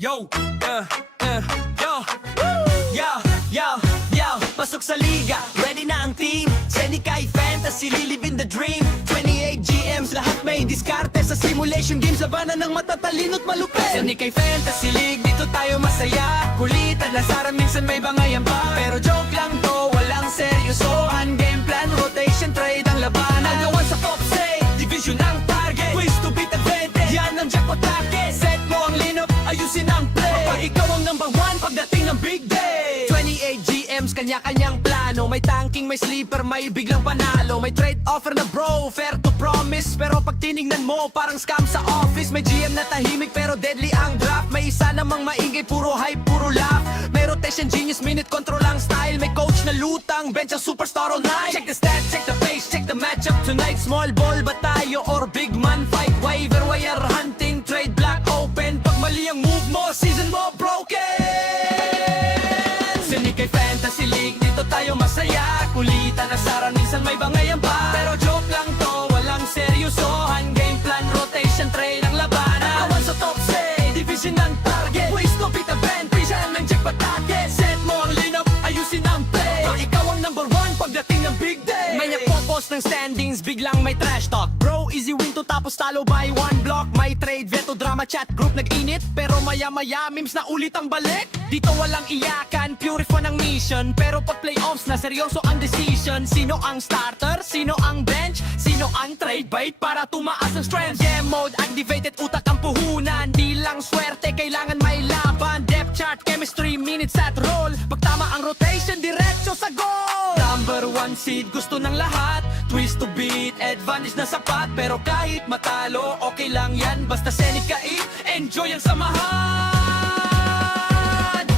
Yo, yo, yo, pasok sa liga, ready na ang team. Senikay Fantasy, lilivin the dream. 28 GMs, lahat may diskarte. Sa simulation games, labanan ng matatalino't malupit. Senikay Fantasy League, dito tayo masaya. Kulitan, lasaran, minsan may bangayan pa. Pero joke lang to, walang seryosohan. Game plan, rotation, trade ang labanan. Nagawan sa top say, division ang target. Twist to beat advantage, yan ang jackpot target. Set mo ang lineup, ayusin ang play. Kapag ikaw ang number one pagdating ng big day. 28 GMs, kanya-kanyang plano. May tanking, may sleeper, may biglang panalo. May trade offer na bro, fair to promise. Pero pag tinignan mo, parang scam sa office. May GM na tahimik pero deadly ang draft. May isa namang maingay, puro hype, puro laugh. May rotation genius, minute control ang style. May coach na lutang, bench ang superstar all night. Check the stats, check the pace, check the matchup tonight. Small ball ba tayo or big man fight? Waiver wire hunting, trade block open. Pag mali ang move mo, season mo broken. Senikay Fantasy League, dito tayo masaya. Kulitan, nasaran, minsan may bangayan pa. Pero joke lang to, walang seryosohan. Game plan, rotation, trade ang labanan. Awan sa top say, division ang target. Waste to beat advantage, yan ang jackpot target. Set mo ang lineup, ayusin ang play. Pag ikaw ang number one pagdating ng big day. May nagpo-post ng standings, biglang may trash talk. Bro, easy win to tapos talo by one block. May trade, veto, drama, chat group nag-init. Pero maya-maya, memes na ulit ang balik. Dito walang iyakan, pure fun ang mission. Pero pag playoffs na, seryoso ang decision. Sino ang starter? Sino ang bench? Sino ang trade bait para tumaas ang strength? Game mode, activated, utak ang puhunan. Di lang swerte, kailangan may laban. Depth chart, chemistry, minutes at roll. Pag tama ang rotation, diretso sa goal. Number one seed, gusto ng lahat. Twist to beat, advantage na sapat. Pero kahit matalo, okay lang yan. Basta Senikay, enjoy ang samahan.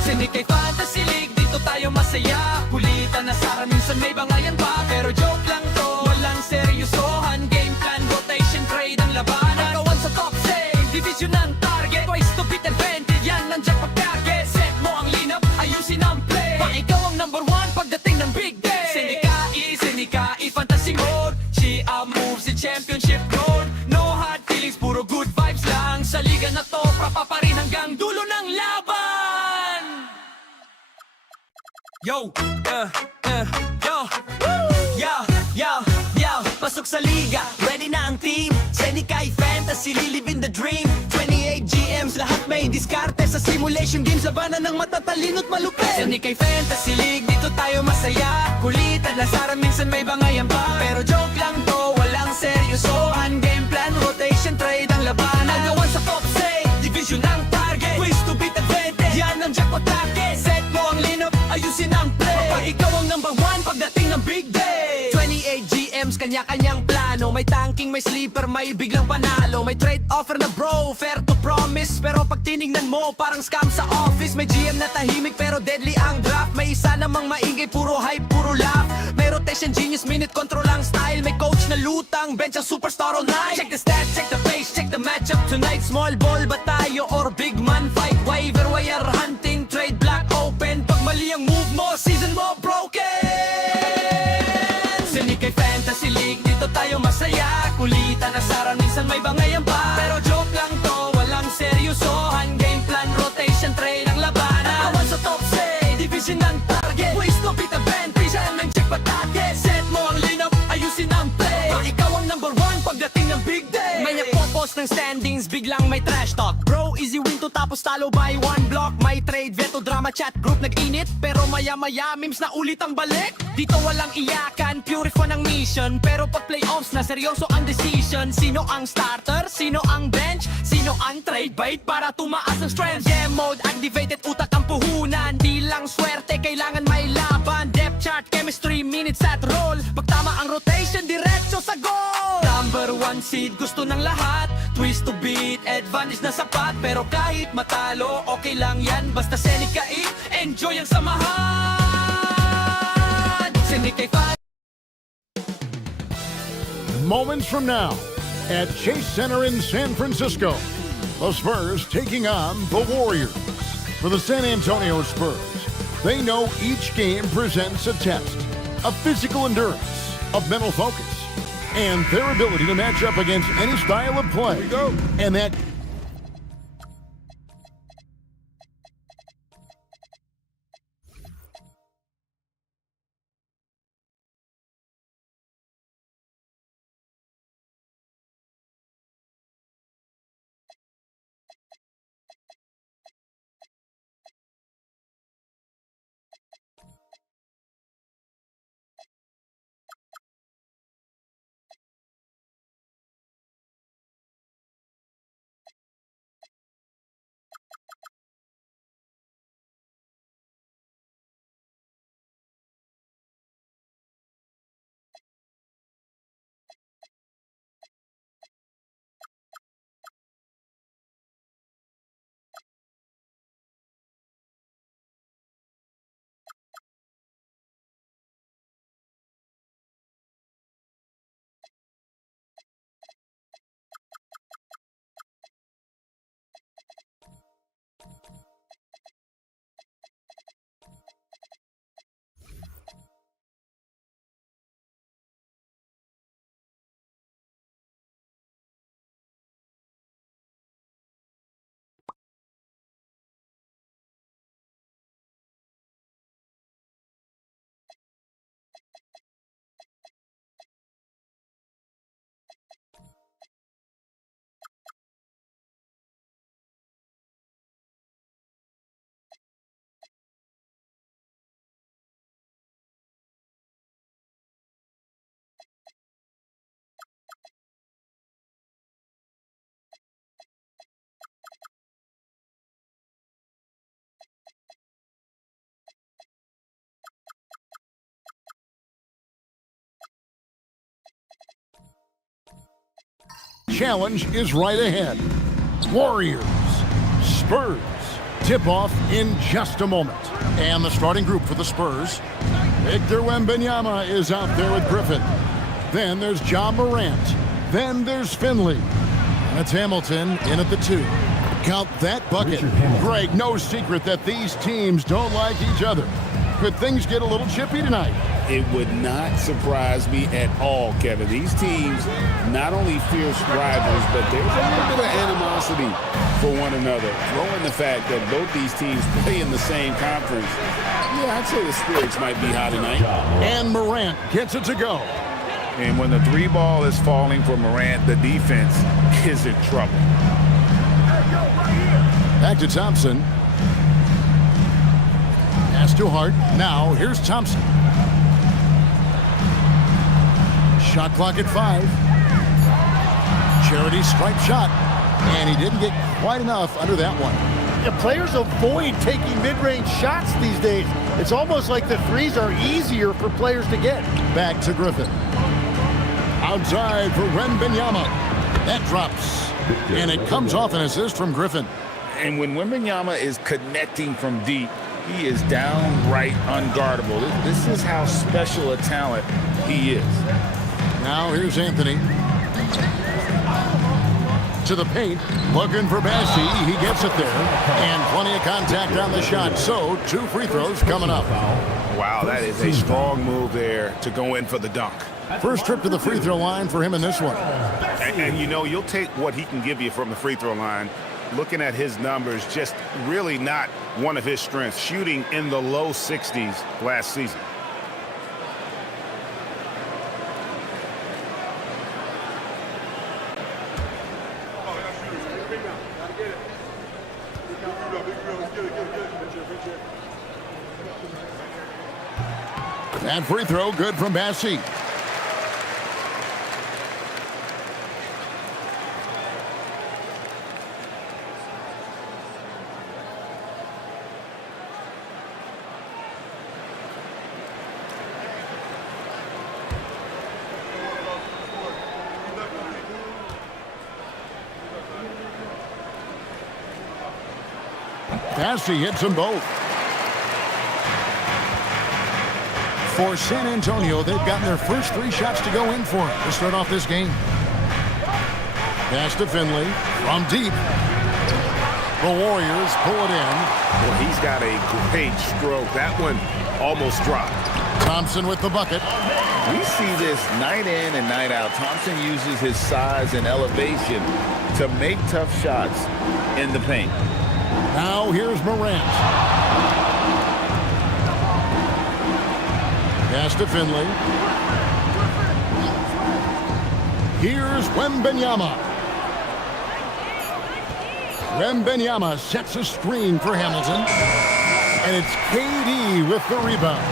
Senikay Fantasy League, dito tayo masaya. Kulitan, nasaran, minsan may bangayan pa. Pero joke lang to, walang seryosohan. Game plan, rotation, trade ang labanan. Nagawan sa top say, division ang target. Twice to beat advantage, yan ang jackpot target. Set mo ang lineup, ayusin ang play. Pag ikaw ang number one pagdating ng big day. Senikay Fantasy Mode. Chia moves in championship road. No hard feelings, puro good vibes lang. Sa liga na to, pa rin hanggang dulo ng laban. Yo, yo, pasok sa liga, ready na ang team. Senikay Fantasy, lilivin the dream. 28 GMs, lahat may diskarte. Sa simulation games, labanan ng matatalino't malupit. Senikay Fantasy League, dito tayo masaya. Kulitan, lasaran, minsan may bangayan pa. Pero joke lang to, walang seryosohan. Game plan, rotation, trade ang labanan. Nagawan sa top say, division ang target. Twist to beat advantage, yan ang jackpot target. Set mo ang lineup, ayusin ang play. Kapag ikaw ang number one pagdating ng big day. 28 GMs, kanya-kanyang plano. May tanking, may sleeper, may biglang panalo. May trade offer na bro, fair to promise. Pero pag tinignan mo, parang scam sa office. May GM na tahimik pero deadly ang draft. May isa namang maingay, puro hype, puro laugh. May rotation genius, minute control ang style. May coach na lutang, bench ang superstar all night. Check the stats, check the pace, check the matchup tonight. Small ball ba tayo or big man fight? Waiver wire hunting, trade block open. Pag mali ang move mo, season mo broken. Senikay Fantasy League, dito tayo masaya. Kulitan, nasaran, minsan may bangayan pa. Pero joke lang to, walang seryosohan. Game plan, rotation, trade ang labanan. Awan sa top say, division ang target. Waste to beat advantage, yan ang jackpot target. Set mo ang lineup, ayusin ang play. Pag ikaw ang number one pagdating ng big day. May nagpo-post ng standings, biglang may trash talk. Bro, easy win to tapos talo by one block. May trade, veto, drama, chat group nag-init. Pero maya-maya, memes na ulit ang balik. Dito walang iyakan, pure fun ang mission. Pero pag playoffs na, seryoso ang decision. Sino ang starter? Sino ang bench? Sino ang trade bait para tumaas ang strength? Game mode, activated, utak ang puhunan. Di lang swerte, kailangan may laban. Depth chart, chemistry, minutes at roll. Pag tama ang rotation, diretso sa goal. Number one seed, gusto ng lahat. Twist to beat, advantage na sapat. Pero kahit matalo, okay lang yan. Basta Senikay, enjoy ang samahan. Senikay Moments from now, at Chase Center in San Francisco, the Spurs taking on the Warriors. For the San Antonio Spurs, they know each game presents a test of physical endurance, of mental focus, and their ability to match up against any style of play. And that challenge is right ahead. Warriors, Spurs. Tip-off in just a moment. And the starting group for the Spurs. Victor Wembanyama is out there with Griffin. Then there's John Morant. Then there's Finley. And it's Hamilton in at the 2. Count that bucket. Greg, no secret that these teams don't like each other. Could things get a little chippy tonight? It would not surprise me at all, Kevin. These teams, not only fierce rivals, but there's a little bit of animosity for one another. Throw in the fact that both these teams play in the same conference. Yeah, I'd say the spirits might be high tonight. And Morant gets it to go. And when the 3 ball is falling for Morant, the defense is in trouble. Back to Thompson. Pass to Hart. Now here's Thompson. Shot clock at 5. Charity stripe shot. And he didn't get quite enough under that one. The players avoid taking mid-range shots these days. It's almost like the threes are easier for players to get. Back to Griffin. Outside for Wembanyama. That drops. And it comes off an assist from Griffin. And when Wembanyama is connecting from deep, he is downright unguardable. This is how special a talent he is. Now here's Anthony. To the paint, looking for Bassi. He gets it there. And plenty of contact on the shot. So 2 free throws coming up. Wow, that is a strong move there to go in for the dunk. First trip to the free throw line for him in this one. And you know, you'll take what he can give you from the free throw line. Looking at his numbers, just really not one of his strengths. Shooting in the low 60s last season. And free throw good from Bassi. Bassi hits them both. For San Antonio, they've gotten their first 3 shots to go in for to start off this game. Pass to Finley from deep. The Warriors pull it in. Well, he's got a great stroke. That one almost dropped. Thompson with the bucket. We see this night in and night out. Thompson uses his size and elevation to make tough shots in the paint. Now here's Morant. Pass to Finley. Here's Wembanyama. Wembanyama sets a screen for Hamilton. And it's KD with the rebound.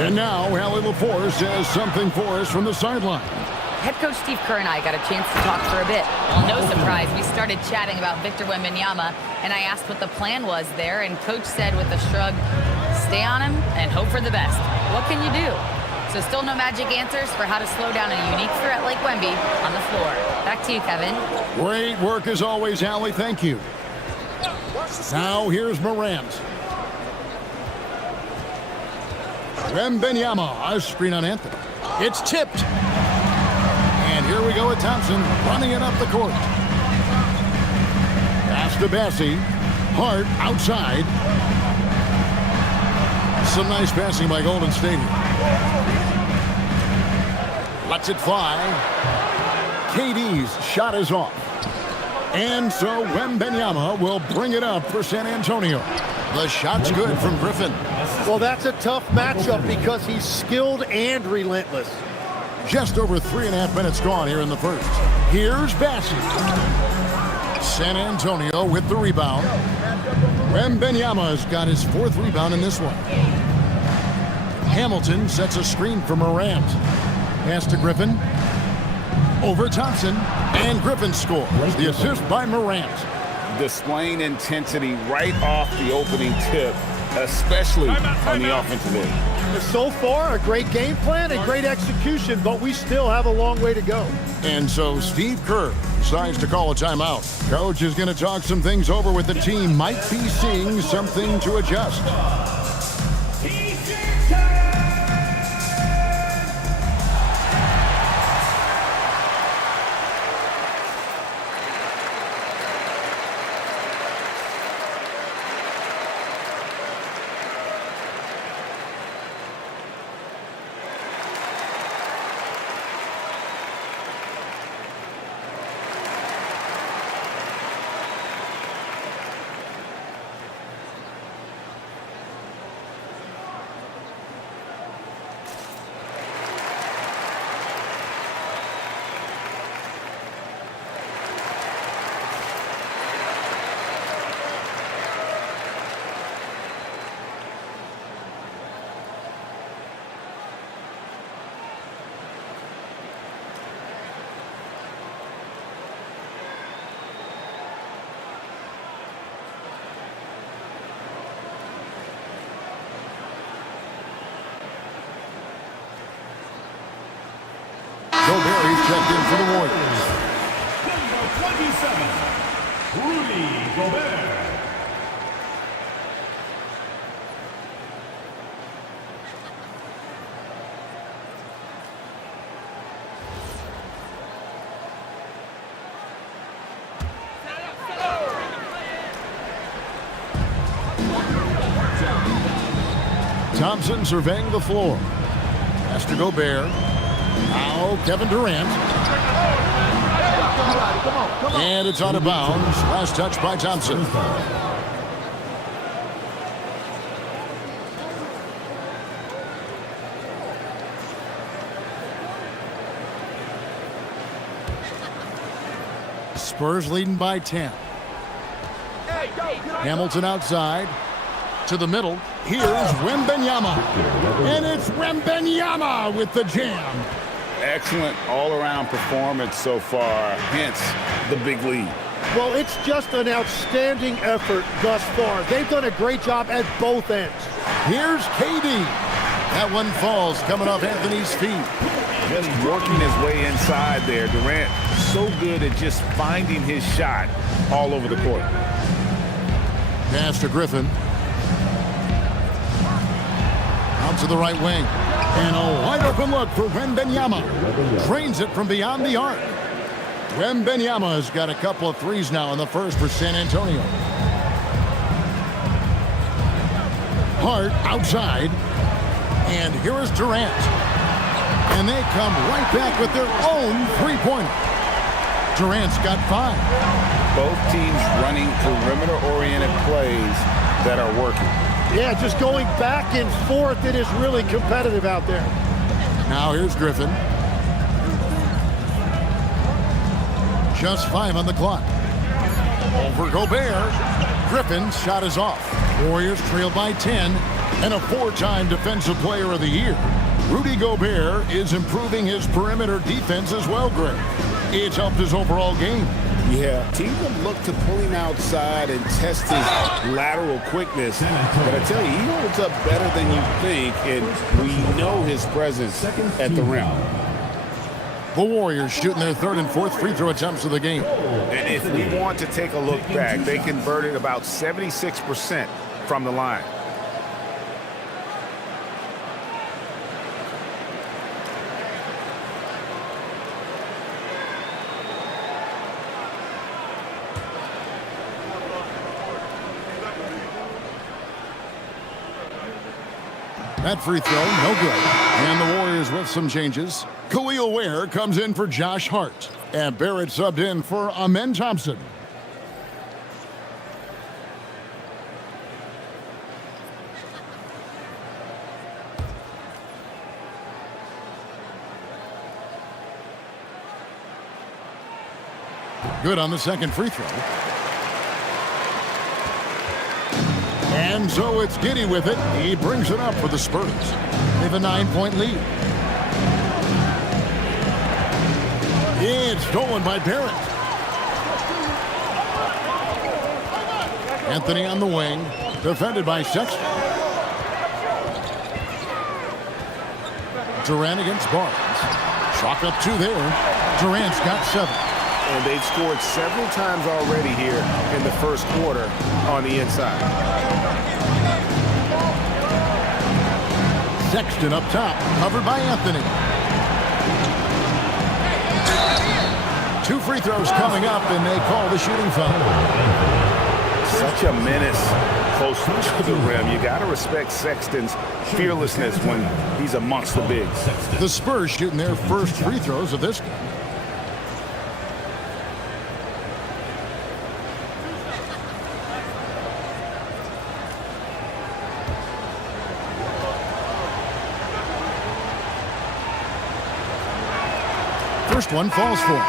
And now Allie LaForce says something for us from the sideline. Head coach Steve Kerr and I got a chance to talk for a bit. Well, no surprise, we started chatting about Victor Wembanyama, and I asked what the plan was there, and coach said with a shrug, stay on him and hope for the best. What can you do? So still no magic answers for how to slow down a unique threat like Wemby on the floor. Back to you, Kevin. Great work as always, Allie. Thank you. Now here's Morant. Wembanyama, a screen on Anthony. It's tipped. And here we go with Thompson running it up the court. Pass to Bassi. Hart outside. Some nice passing by Golden State. Lets it fly. KD's shot is off. And so Wembanyama will bring it up for San Antonio. The shot's good from Griffin. Well, that's a tough matchup because he's skilled and relentless. Just over 3.5 minutes gone here in the first. Here's Bassi. San Antonio with the rebound. Wembanyama's got his 4th rebound in this one. Hamilton sets a screen for Morant. Pass to Griffin. Over Thompson. And Griffin scores. The assist by Morant. Displaying intensity right off the opening tip. especially on the offensive end. So far, a great game plan and great execution, but we still have a long way to go. And so Steve Kerr decides to call a timeout. Coach is going to talk some things over with the team. Might be seeing something to adjust. Gobert, he's checked in for the Warriors. Number 27, Rudy Gobert. Thompson surveying the floor. Pass to Gobert. Now Kevin Durant. And it's out of bounds. Last touch by Thompson. Spurs leading by 10. Hamilton outside. To the middle. Here's Wembanyama. And it's Wembanyama with the jam. Excellent all-around performance so far, hence the big lead. Well, it's just an outstanding effort thus far. They've done a great job at both ends. Here's KD. That one falls coming off Anthony's feet. Just working his way inside there. Durant so good at just finding his shot all over the court. Pass to Griffin. Out to the right wing. And a wide open look for Wembanyama. Drains it from beyond the arc. Wembanyama has got a couple of threes now in the first for San Antonio. Hart outside. And here is Durant. And they come right back with their own three-pointer. Durant's got 5. Both teams running perimeter-oriented plays that are working. Yeah, just going back and forth. It is really competitive out there. Now here's Griffin. Just 5 on the clock. Over Gobert. Griffin's shot is off. Warriors trail by 10 and a 4-time Defensive Player of the Year. Rudy Gobert is improving his perimeter defense as well, Greg. It's helped his overall game. Yeah, teams have looked to pull him outside and test his lateral quickness. But I tell you, he holds up better than you think, and we know his presence at the rim. The Warriors shooting their 3rd and 4th free throw attempts of the game. And if we want to take a look back, they converted about 76% from the line. That free throw, no good. And the Warriors with some changes. Khalil Ware comes in for Josh Hart. And Barrett subbed in for Amen Thompson. Good on the second free throw. And so it's Giddy with it. He brings it up for the Spurs. They have a 9-point lead. It's stolen by Barrett. Anthony on the wing. Defended by Sexton. Durant against Barnes. Chalk up 2 there. Durant's got 7. And they've scored several times already here in the first quarter on the inside. Sexton up top, covered by Anthony. 2 free throws coming up, and they call the shooting foul. Such a menace close to the rim. You got to respect Sexton's fearlessness when he's amongst the bigs. The Spurs shooting their first free throws of this game. First one falls for him.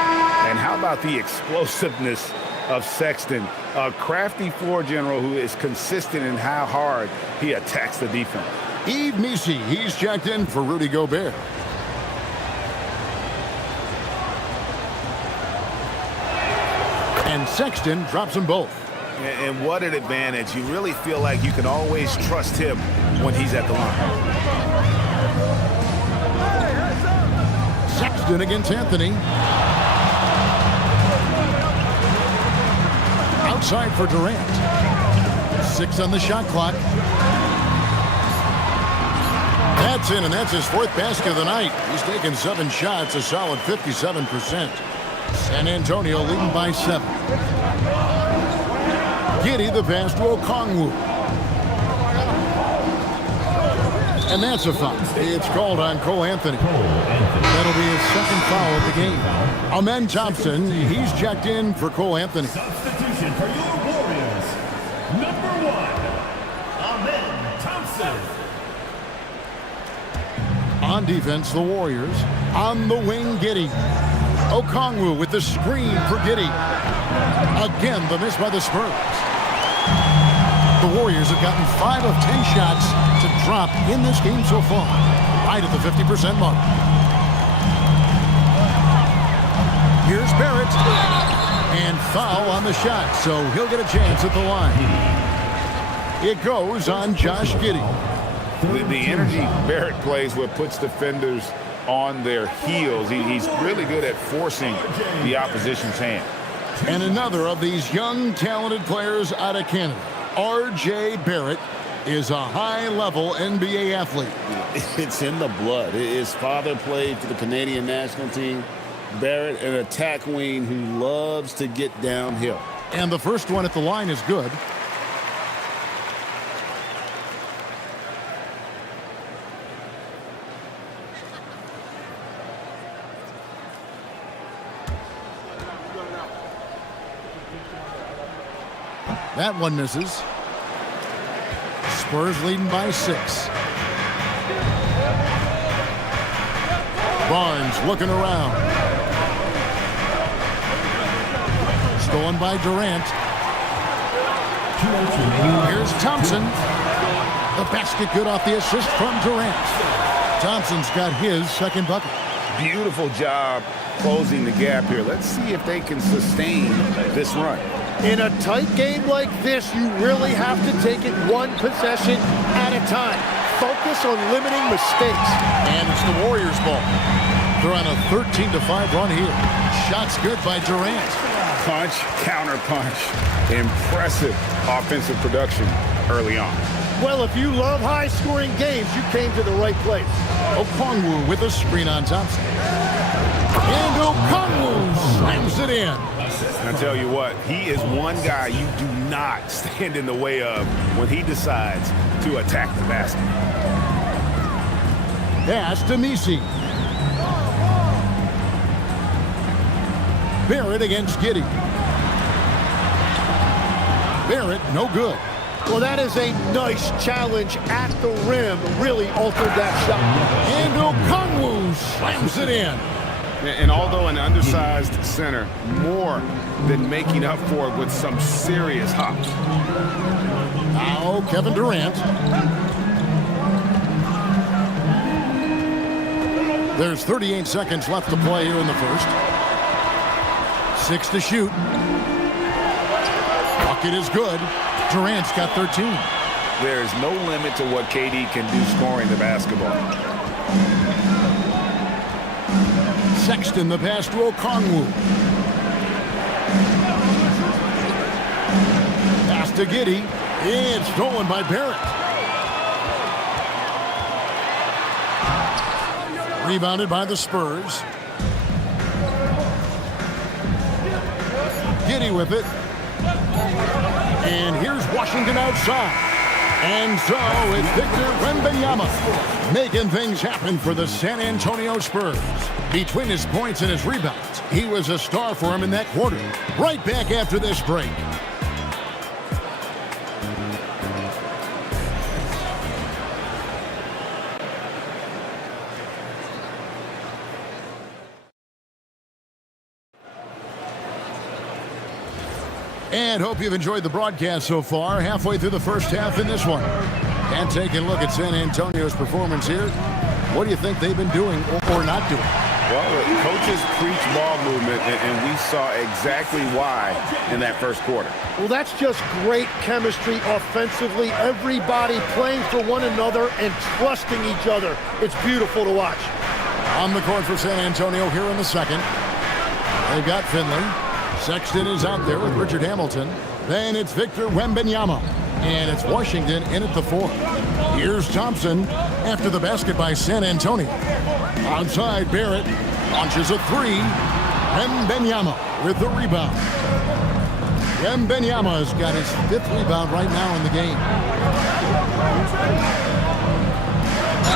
And how about the explosiveness of Sexton, a crafty floor general who is consistent in how hard he attacks the defense. Yves Missi, he's checked in for Rudy Gobert. And Sexton drops them both. And what an advantage. You really feel like you can always trust him when he's at the line. Sexton against Anthony. Outside for Durant. 6 on the shot clock. That's in, and that's his 4th basket of the night. He's taken 7 shots, a solid 57%. San Antonio leading by 7. Giddey the pass to Okongwu. And that's a foul. It's called on Cole Anthony. That'll be his 2nd foul of the game. Amen Thompson, he's checked in for Cole Anthony. Substitution for your Warriors. Number 1, Amen Thompson. On defense, the Warriors. On the wing, Giddey. Okongwu with the screen for Giddey. Again, the miss by the Spurs. The Warriors have gotten 5 of 10 shots to drop in this game so far. Right at the 50% mark. Here's Barrett. And foul on the shot, so he'll get a chance at the line. It goes on Josh Giddey. The energy Barrett plays with puts defenders on their heels. He's really good at forcing the opposition's hand. And another of these young, talented players out of Canada, R.J. Barrett, is a high-level NBA athlete. It's in the blood. His father played for the Canadian national team. Barrett, an attack wing who loves to get downhill. And the first one at the line is good. That one misses. Spurs leading by 6. Barnes looking around. Stolen by Durant. Here's Thompson. The basket good off the assist from Durant. Thompson's got his 2nd bucket. Beautiful job closing the gap here. Let's see if they can sustain this run. In a tight game like this, you really have to take it one possession at a time. Focus on limiting mistakes. And it's the Warriors' ball. They're on a 13-5 run here. Shots good by Durant. Punch, counter punch. Impressive offensive production early on. Well, if you love high-scoring games, you came to the right place. Okongwu with a screen on Thompson. And Okongwu slams it in. I tell you what, he is one guy you do not stand in the way of when he decides to attack the basket. Pass to Missi. Barrett against Giddey. Barrett, no good. Well, that is a nice challenge at the rim. Really altered that shot. And Okongwu slams it in. And although an undersized center, more than making up for it with some serious hops. Now Kevin Durant. There's 38 seconds left to play here in the first. 6 to shoot. Bucket is good. Durant's got 13. There is no limit to what KD can do scoring the basketball. Sexton, the pass to Okongwu. Pass to Giddey. It's stolen by Barrett. Rebounded by the Spurs. Giddey with it. And here's Washington outside. And so it's Victor Wembanyama making things happen for the San Antonio Spurs. Between his points and his rebounds, he was a star for him in that quarter. Right back after this break. And hope you've enjoyed the broadcast so far. Halfway through the first half in this one. And taking a look at San Antonio's performance here. What do you think they've been doing or not doing? Well, the coaches preach ball movement, and we saw exactly why in that first quarter. Well, that's just great chemistry offensively. Everybody playing for one another and trusting each other. It's beautiful to watch. On the court for San Antonio here in the second. They've got Finley. Sexton is out there with Richard Hamilton. Then it's Victor Wembanyama. And it's Washington in at the fourth. Here's Thompson after the basket by San Antonio. Outside, Barrett launches a three. Wembanyama with the rebound. Wembanyama has got his fifth rebound right now in the game.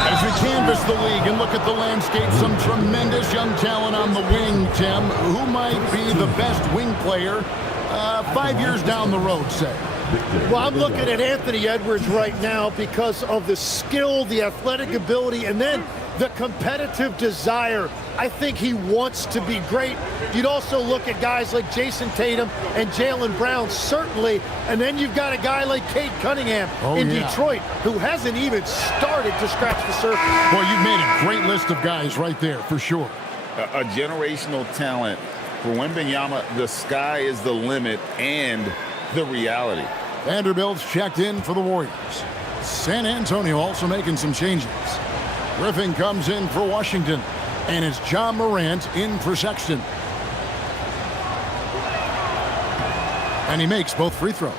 As we canvass the league and look at the landscape, some tremendous young talent on the wing, Tim. Who might be the best wing player 5 years down the road, say? Well, I'm looking at Anthony Edwards right now because of the skill, the athletic ability, and then the competitive desire. I think he wants to be great. You'd also look at guys like Jason Tatum and Jaylen Brown, certainly. And then you've got a guy like Cade Cunningham in Detroit, who hasn't even started to scratch the surface. Well, you've made a great list of guys right there, for sure. A generational talent. For Wembanyama, the sky is the limit and the reality. Vanderbilt's checked in for the Warriors. San Antonio also making some changes. Griffin comes in for Washington, and it's John Morant in for Sexton. And he makes both free throws.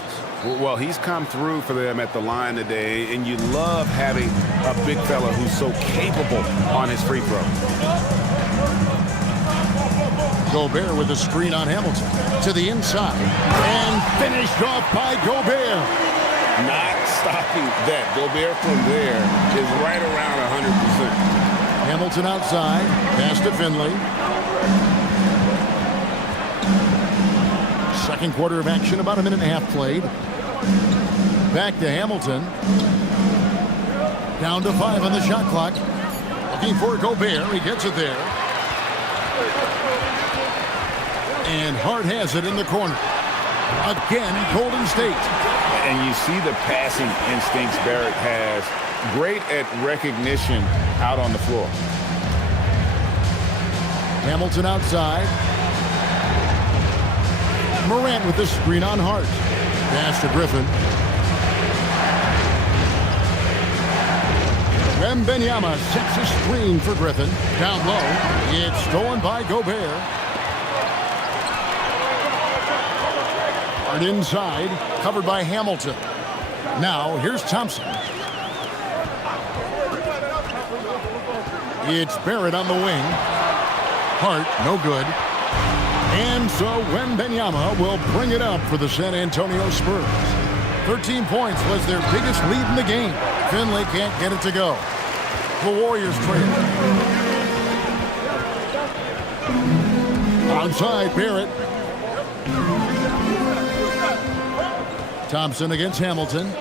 Well, he's come through for them at the line today, and you love having a big fella who's so capable on his free throw. Gobert with a screen on Hamilton to the inside, and finished off by Gobert. Not stopping that. Gobert from there is right around 100%. Hamilton outside, pass to Finley. Second quarter of action, about a minute and a half played. Back to Hamilton. Down to 5 on the shot clock. Looking for Gobert, he gets it there. And Hart has it in the corner. Again, Golden State. And you see the passing instincts Barrett has. Great at recognition out on the floor. Hamilton outside. Morant with the screen on Hart. Pass to Griffin. Wembanyama sets a screen for Griffin. Down low. It's stolen by Gobert. Hart inside. Covered by Hamilton. Now, here's Thompson. It's Barrett on the wing. Hart, no good. And so Wembanyama will bring it up for the San Antonio Spurs. 13 points was their biggest lead in the game. Finley can't get it to go. The Warriors trail. Outside, Barrett. Thompson against Hamilton.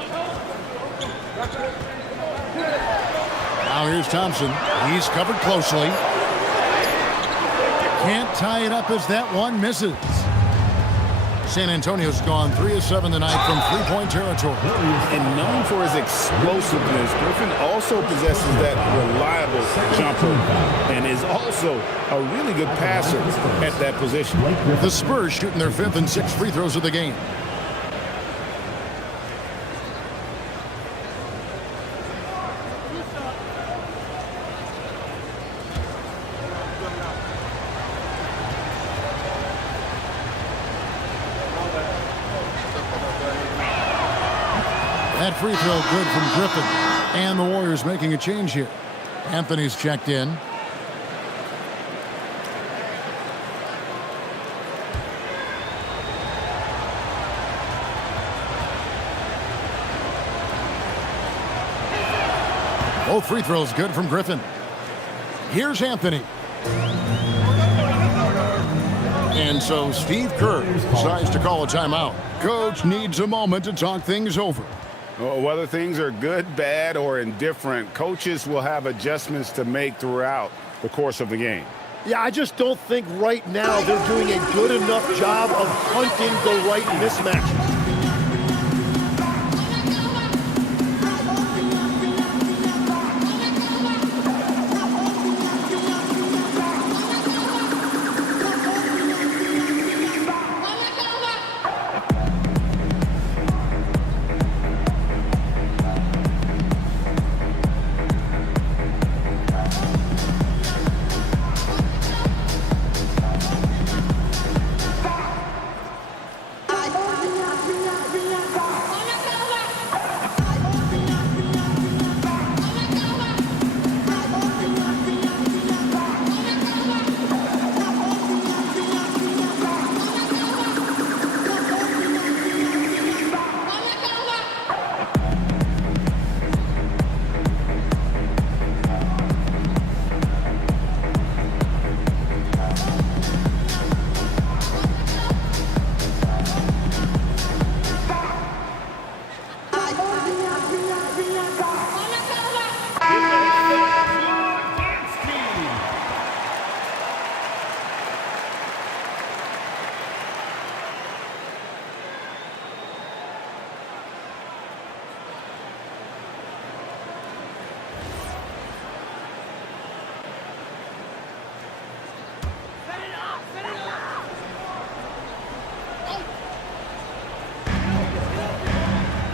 Now here's Thompson. He's covered closely. Can't tie it up as that one misses. San Antonio's gone 3 of 7 tonight from three-point territory. And known for his explosiveness, Griffin also possesses that reliable jumper and is also a really good passer at that position. The Spurs shooting their 5th and 6th free throws of the game. That free throw good from Griffin. And the Warriors making a change here. Anthony's checked in. Both free throws good from Griffin. Here's Anthony. And so Steve Kerr decides to call a timeout. Coach needs a moment to talk things over. Whether things are good, bad, or indifferent, coaches will have adjustments to make throughout the course of the game. Yeah, I just don't think right now they're doing a good enough job of hunting the right mismatches.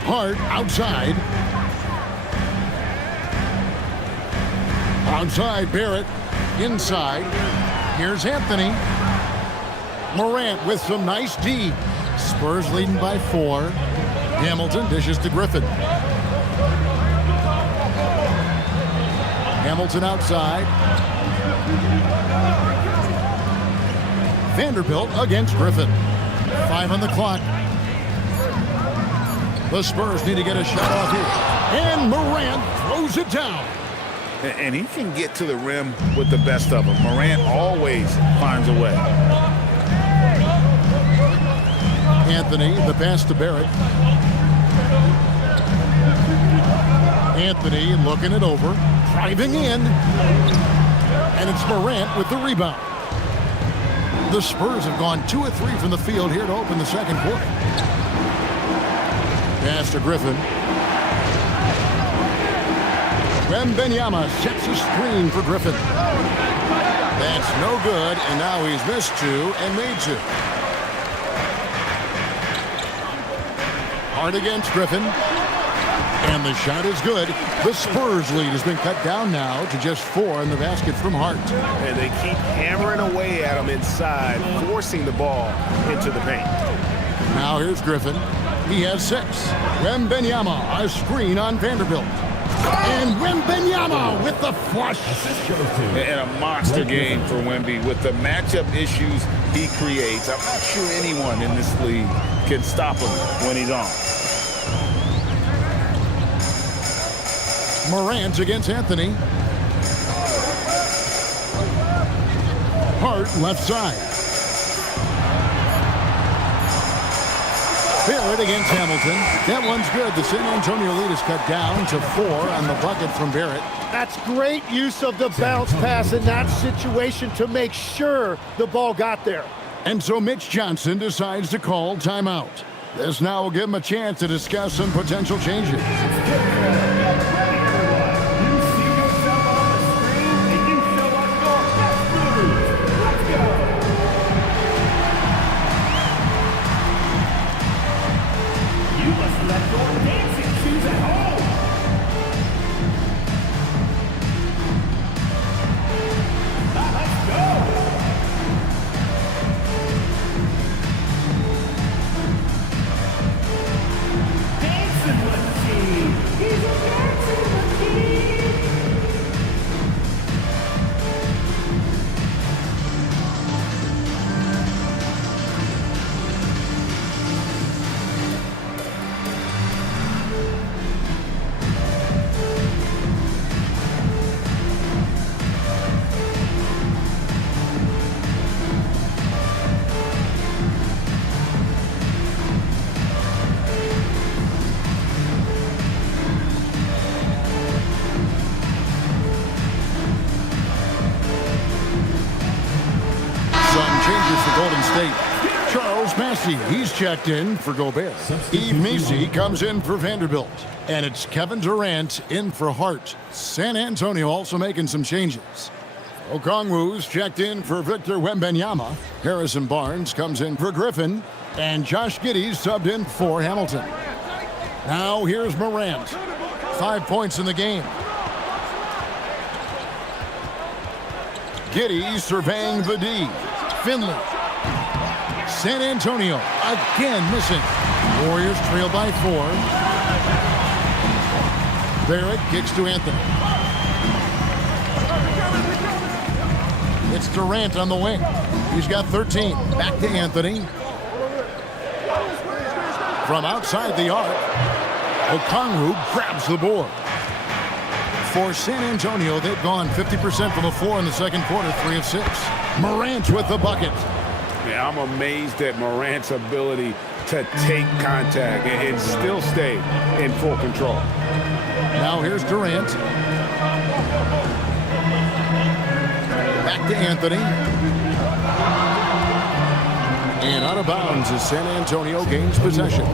Hart outside. Outside Barrett. Inside. Here's Anthony. Morant with some nice D. Spurs leading by 4. Hamilton dishes to Griffin. Hamilton outside. Vanderbilt against Griffin. 5 on the clock. The Spurs need to get a shot off here. And Morant throws it down. And he can get to the rim with the best of them. Morant always finds a way. Anthony, the pass to Barrett. Anthony looking it over. Driving in. And it's Morant with the rebound. The Spurs have gone 2 of 3 from the field here to open the second quarter. Pass to Griffin. Wembanyama sets a screen for Griffin. That's no good, and now he's missed 2 and made 2. Hard against Griffin. And the shot is good. The Spurs lead has been cut down now to just 4 in the basket from Hart. And they keep hammering away at him inside, forcing the ball into the paint. Now here's Griffin. He has 6. Wembanyama, a screen on Vanderbilt. And Wembanyama with the flush. And a monster game for Wemby with the matchup issues he creates. I'm not sure anyone in this league can stop him when he's on. Morant against Anthony. Hart left side. Barrett against Hamilton. That one's good. The San Antonio lead is cut down to 4 on the bucket from Barrett. That's great use of the bounce pass in that situation to make sure the ball got there. And so Mitch Johnson decides to call timeout. This now will give him a chance to discuss some potential changes. Charles Massey, he's checked in for Gobert. Eve Macy comes in for Vanderbilt. And it's Kevin Durant in for Hart. San Antonio also making some changes. Okongwu's checked in for Victor Wembanyama. Harrison Barnes comes in for Griffin. And Josh Giddey's subbed in for Hamilton. Now here's Morant. 5 points in the game. Giddey surveying the D. Finley. San Antonio again missing. Warriors trail by 4. Barrett kicks to Anthony. It's Durant on the wing. He's got 13. Back to Anthony. From outside the arc, Okongwu grabs the board. For San Antonio, they've gone 50% from the floor in the second quarter, 3 of 6. Morant with the bucket. Yeah, I'm amazed at Morant's ability to take contact and still stay in full control. Now here's Durant. Back to Anthony. And out of bounds as San Antonio gains possession.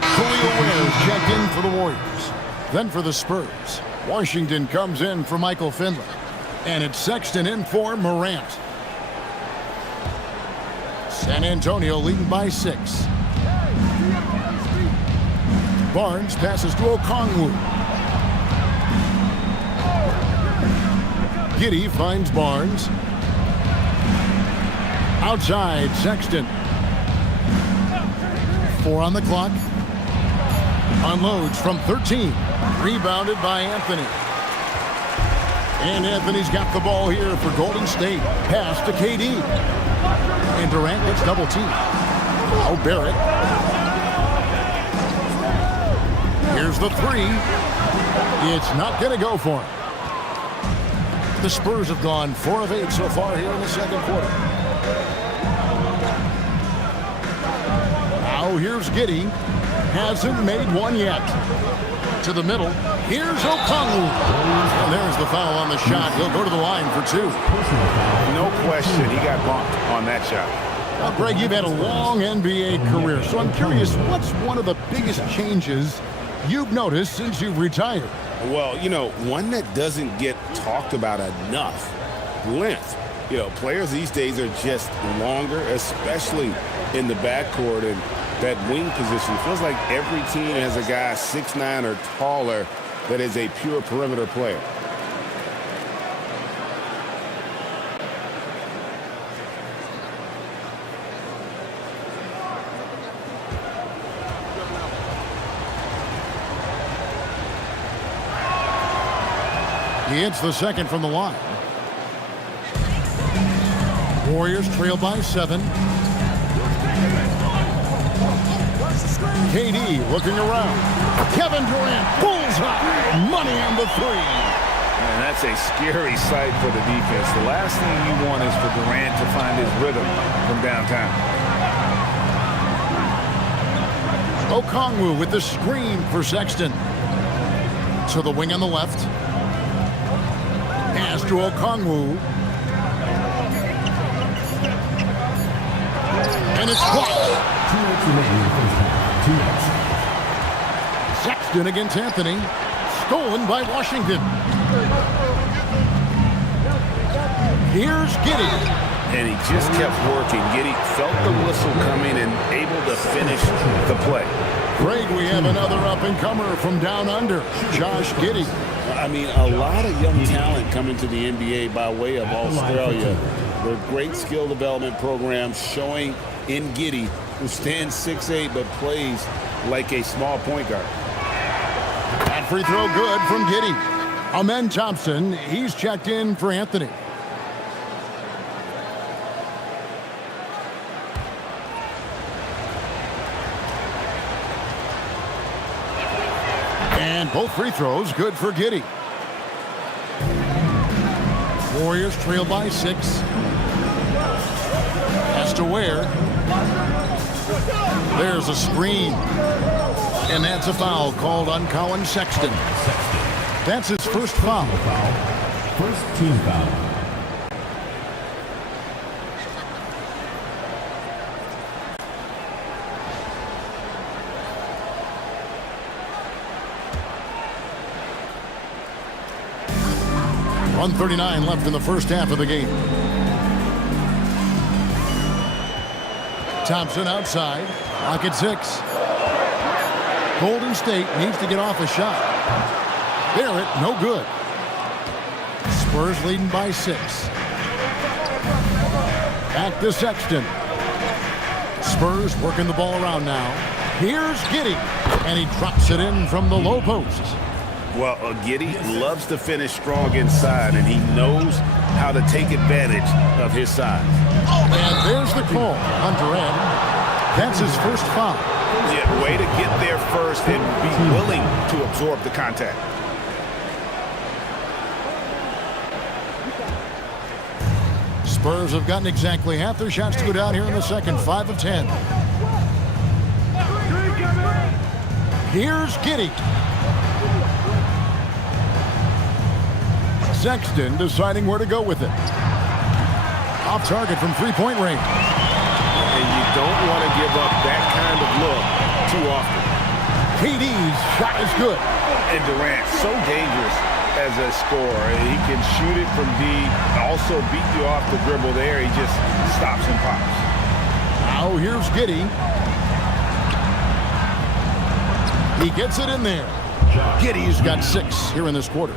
Khalil Ware checked in for the Warriors. Then for the Spurs, Washington comes in for Michael Finley. And it's Sexton in for Morant. San Antonio leading by 6. Barnes passes to Okongwu. Giddey finds Barnes. Outside, Sexton. 4 on the clock. Unloads from 13. Rebounded by Anthony. And Anthony's got the ball here for Golden State. Pass to KD. And Durant gets double teamed. Oh, Barrett. Here's the 3. It's not going to go for him. The Spurs have gone 4 of 8 so far here in the second quarter. Now here's Giddey. Hasn't made one yet. To the middle. Here's Okongwu. And there's the foul on the shot. He'll go to the line for 2. No question, he got bumped on that shot. Well, Greg, you've had a long NBA career, so I'm curious, what's one of the biggest changes you've noticed since you've retired? Well, you know, one that doesn't get talked about enough, length. You know, players these days are just longer, especially in the backcourt, and that wing position. It feels like every team has a guy 6'9" or taller that is a pure perimeter player. He hits the second from the line. Warriors trail by 7. KD looking around. Kevin Durant pulls up. Money on the 3. And that's a scary sight for the defense. The last thing you want is for Durant to find his rhythm from downtown. Okongwu with the screen for Sexton. To the wing on the left. Pass to Okongwu. And it's blocked. Sexton against Anthony. Stolen by Washington. Here's Giddey. And he just kept working. Giddey felt the whistle coming and able to finish the play. Greg, we have another up-and-comer from down under, Josh Giddey. I mean, a lot of young talent coming to the NBA by way of Australia. They're great skill development programs showing in Giddey, who stands 6'8" but plays like a small point guard. That free throw good from Giddey. Amen Thompson, he's checked in for Anthony. And both free throws good for Giddey. Warriors trail by 6. Has to Ware. There's a screen. And that's a foul called on Colin Sexton. That's his first foul. First team foul. 1:39 left in the first half of the game. Thompson outside. Lock at 6. Golden State needs to get off a shot. Barrett, no good. Spurs leading by 6. Back to Sexton. Spurs working the ball around now. Here's Giddey, and he drops it in from the low post. Well, Giddey loves to finish strong inside, and he knows how to take advantage of his size. And there's the call on Durant. That's his first foul. Yeah, way to get there first and be willing to absorb the contact. Spurs have gotten exactly half their shots to go down here in the second. 5 of 10. Here's Giddey. Sexton deciding where to go with it. Off target from three-point range. And you don't want to give up that kind of look too often. KD's shot is good. And Durant, so dangerous as a scorer. He can shoot it from deep, also beat you off the dribble there. He just stops and pops. Now here's Giddey. He gets it in there. Giddey's got 6 here in this quarter.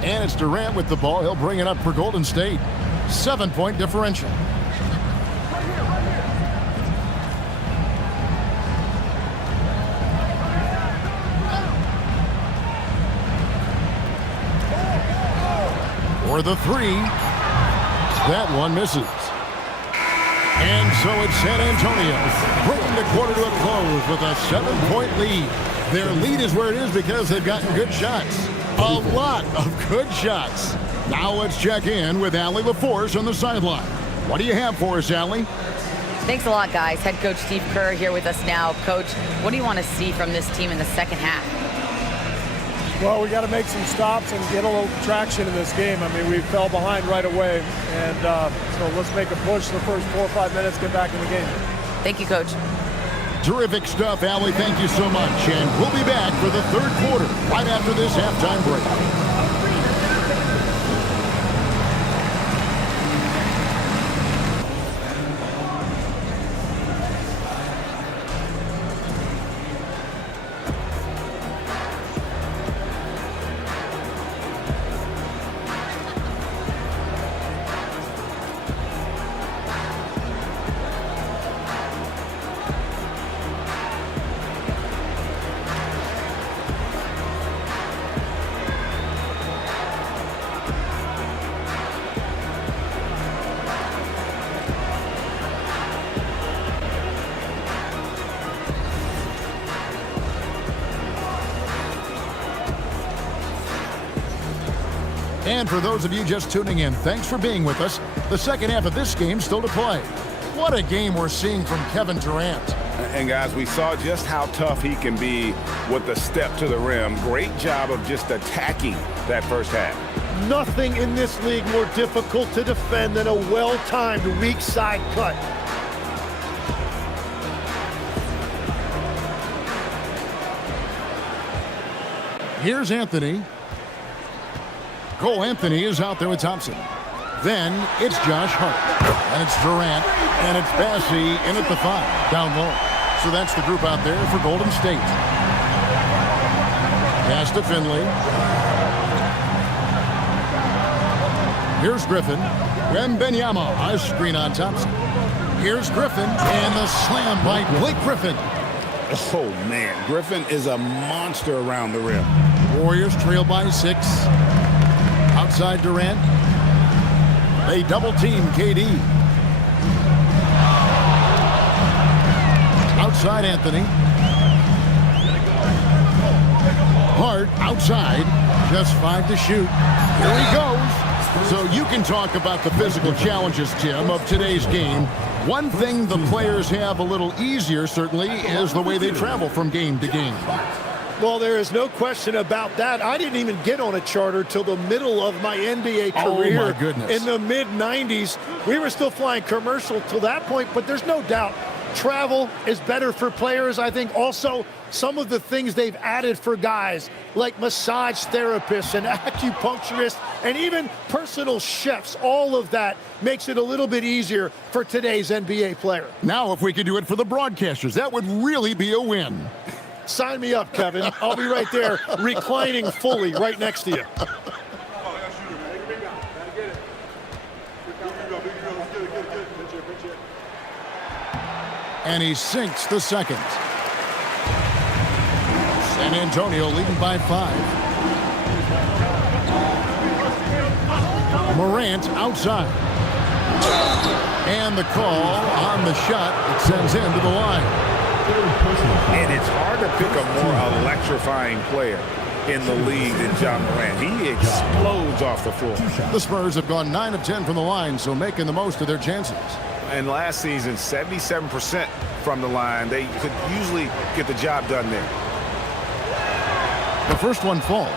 And it's Durant with the ball. He'll bring it up for Golden State. 7-point differential. For the 3. That one misses. And so it's San Antonio bringing the quarter to a close with a 7-point lead. Their lead is where it is because they've gotten good shots. A lot of good shots. Now let's check in with Allie LaForce on the sideline. What do you have for us, Allie? Thanks a lot, guys. Head coach Steve Kerr here with us now. Coach, what do you want to see from this team in the second half? Well, we got to make some stops and get a little traction in this game. I mean, we fell behind right away, and so let's make a push the first 4 or 5 minutes, get back in the game. Thank you, Coach. Terrific stuff, Allie. Thank you so much. And we'll be back for the third quarter right after this halftime break. And for those of you just tuning in, thanks for being with us. The second half of this game still to play. What a game we're seeing from Kevin Durant. And guys, we saw just how tough he can be with the step to the rim. Great job of just attacking that first half. Nothing in this league more difficult to defend than a well-timed weak side cut. Here's Anthony. Cole Anthony is out there with Thompson. Then it's Josh Hart. And it's Durant. And it's Bassey in at the 5. Down low. So that's the group out there for Golden State. Pass to Finley. Here's Griffin. Wembanyama. A screen on Thompson. Here's Griffin. And the slam by Blake Griffin. Oh, man. Griffin is a monster around the rim. Warriors trail by 6. Outside Durant. They double team KD. Outside Anthony. Hart outside. Just 5 to shoot. Here he goes. So you can talk about the physical challenges, Tim, of today's game. One thing the players have a little easier, certainly, is the way they travel from game to game. Well, there is no question about that. I didn't even get on a charter till the middle of my NBA career. Oh, my goodness. In the mid-'90s. We were still flying commercial till that point, but there's no doubt travel is better for players. I think also some of the things they've added for guys like massage therapists and acupuncturists and even personal chefs, all of that makes it a little bit easier for today's NBA player. Now, if we could do it for the broadcasters, that would really be a win. Sign me up, Kevin. I'll be right there reclining fully right next to you. And he sinks the second. San Antonio leading by 5. Morant outside. And the call on the shot, it sends him to the line. And it's hard to pick a more electrifying player in the league than John Morant. He explodes off the floor. The Spurs have gone 9 of 10 from the line, so making the most of their chances. And last season, 77% from the line. They could usually get the job done there. The first one falls.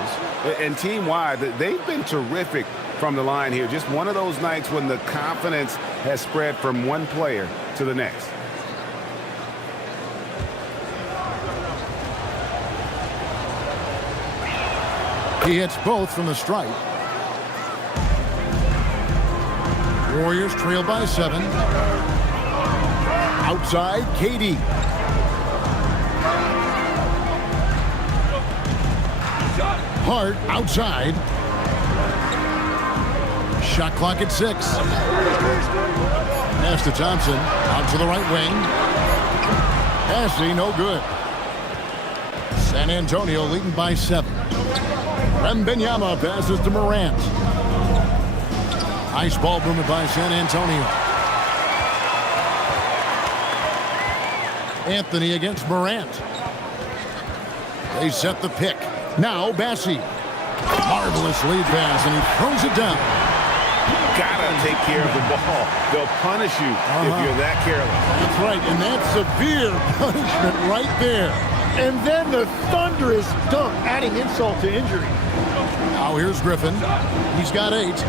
And team-wide, they've been terrific from the line here. Just one of those nights when the confidence has spread from one player to the next. He hits both from the stripe. Warriors trail by 7. Outside, KD. Hart outside. Shot clock at 6. Pass to Thompson. Out to the right wing. Passing, no good. San Antonio leading by 7. Wembanyama passes to Morant. Nice ball movement by San Antonio. Anthony against Morant. They set the pick. Now Bassi. Marvelous lead pass, and he throws it down. Gotta take care of the ball. They'll punish you if you're that careless. That's right, and that's severe punishment right there. And then the thunderous dunk, adding insult to injury. Now here's Griffin. He's got 8.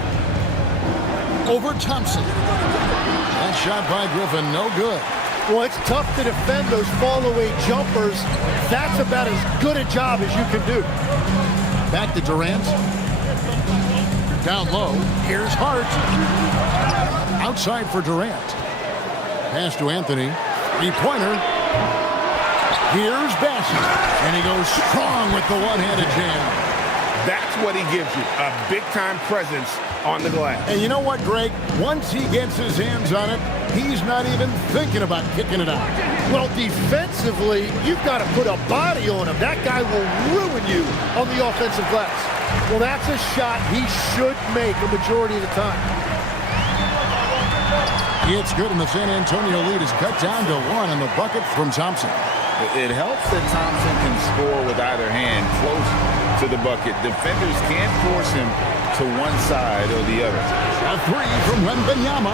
Over Thompson. That shot by Griffin, no good. Well, it's tough to defend those fall-away jumpers. That's about as good a job as you can do. Back to Durant. Down low. Here's Hart. Outside for Durant. Pass to Anthony. 3-pointer. Here's Bassett. And he goes strong with the one-handed jam. That's what he gives you, a big-time presence on the glass. And you know what, Greg? Once he gets his hands on it, he's not even thinking about kicking it out. Well, defensively, you've got to put a body on him. That guy will ruin you on the offensive glass. Well, that's a shot he should make a majority of the time. It's good, and the San Antonio lead is cut down to 1 on the bucket from Thompson. It helps that Thompson can score with either hand close to the bucket. Defenders can't force him to one side or the other. A 3 from Wembanyama.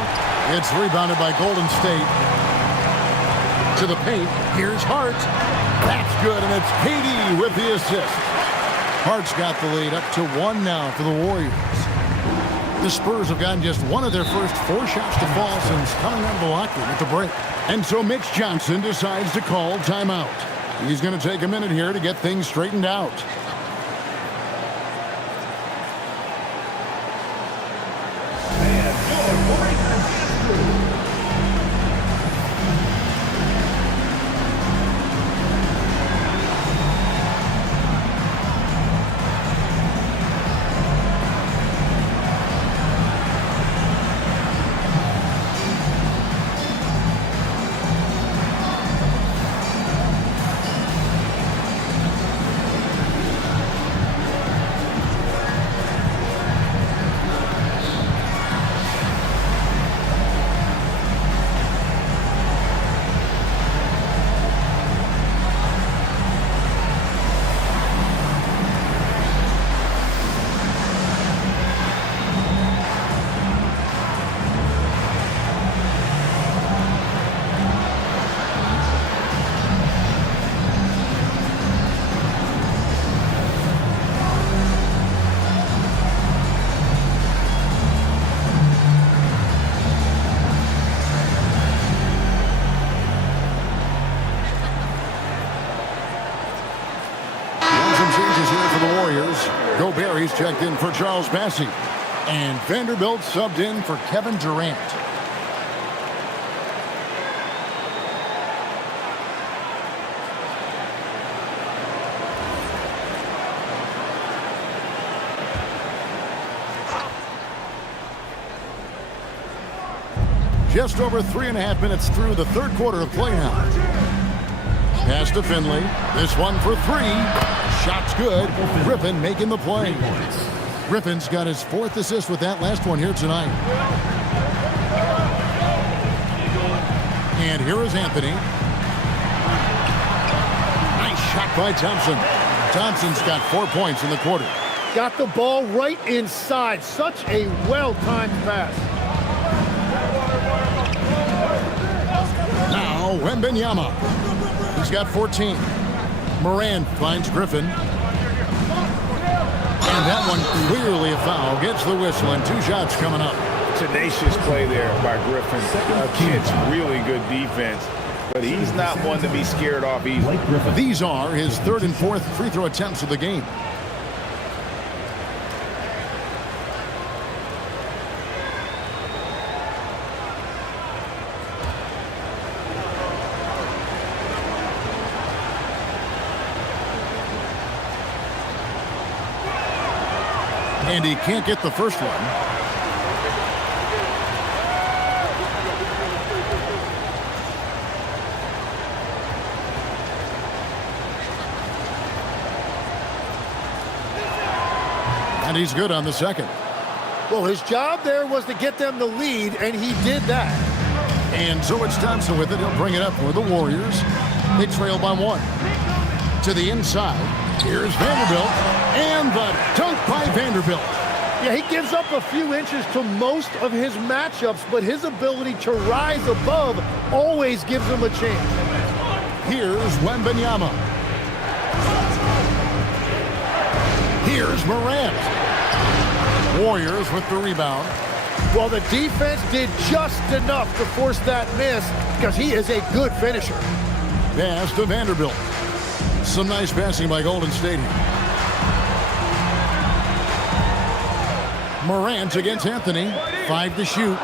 It's rebounded by Golden State. To the paint. Here's Hart. That's good, and it's KD with the assist. Hart's got the lead up to 1 now for the Warriors. The Spurs have gotten just 1 of their first 4 shots to fall since coming out of the locker room at the break. And so Mitch Johnson decides to call timeout. He's going to take a minute here to get things straightened out. for the Warriors. Gobert's checked in for Charles Bassey. And Vanderbilt subbed in for Kevin Durant. Just over 3.5 minutes through the third quarter of play now. Pass to Finley. This one for three. Shot's good. Griffin making the play. Griffin's got his 4th assist with that last one here tonight. And here is Anthony. Nice shot by Thompson. Thompson's got 4 points in the quarter. Got the ball right inside. Such a well-timed pass. Now, Wembanyama. He's got 14. Moran finds Griffin. And that one clearly a foul. Gets the whistle and 2 shots coming up. Tenacious play there by Griffin. Kid's really good defense, but he's not one to be scared off easily. These are his 3rd and 4th free throw attempts of the game. And he can't get the first one. And he's good on the second. Well, his job there was to get them the lead, and he did that. And so it's Thompson with it. He'll bring it up for the Warriors. They trail by 1. To the inside. Here's Vanderbilt. And the dunk by Vanderbilt. Yeah, he gives up a few inches to most of his matchups, but his ability to rise above always gives him a chance. Here's Wembanyama. Here's Morant. Warriors with the rebound. Well, the defense did just enough to force that miss because he is a good finisher. Pass to Vanderbilt. Some nice passing by Golden State here. Morant against Anthony. 5 to shoot.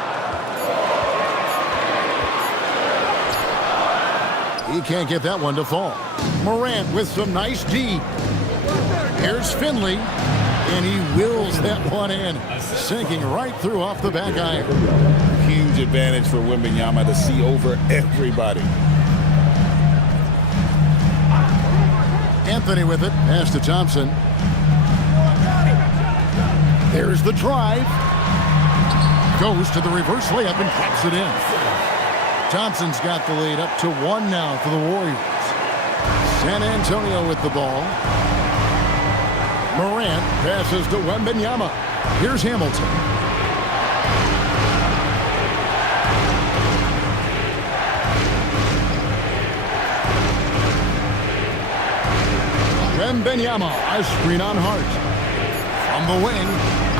He can't get that one to fall. Morant with some nice D. Here's Finley. And he wills that one in. Sinking right through off the back iron. Huge advantage for Wembanyama to see over everybody. Anthony with it. Pass to Thompson. There's the drive. Goes to the reverse layup and pops it in. Thompson's got the lead up to 1 now for the Warriors. San Antonio with the ball. Morant passes to Wembanyama. Here's Hamilton. Wembanyama, a screen on Hart. From the wing,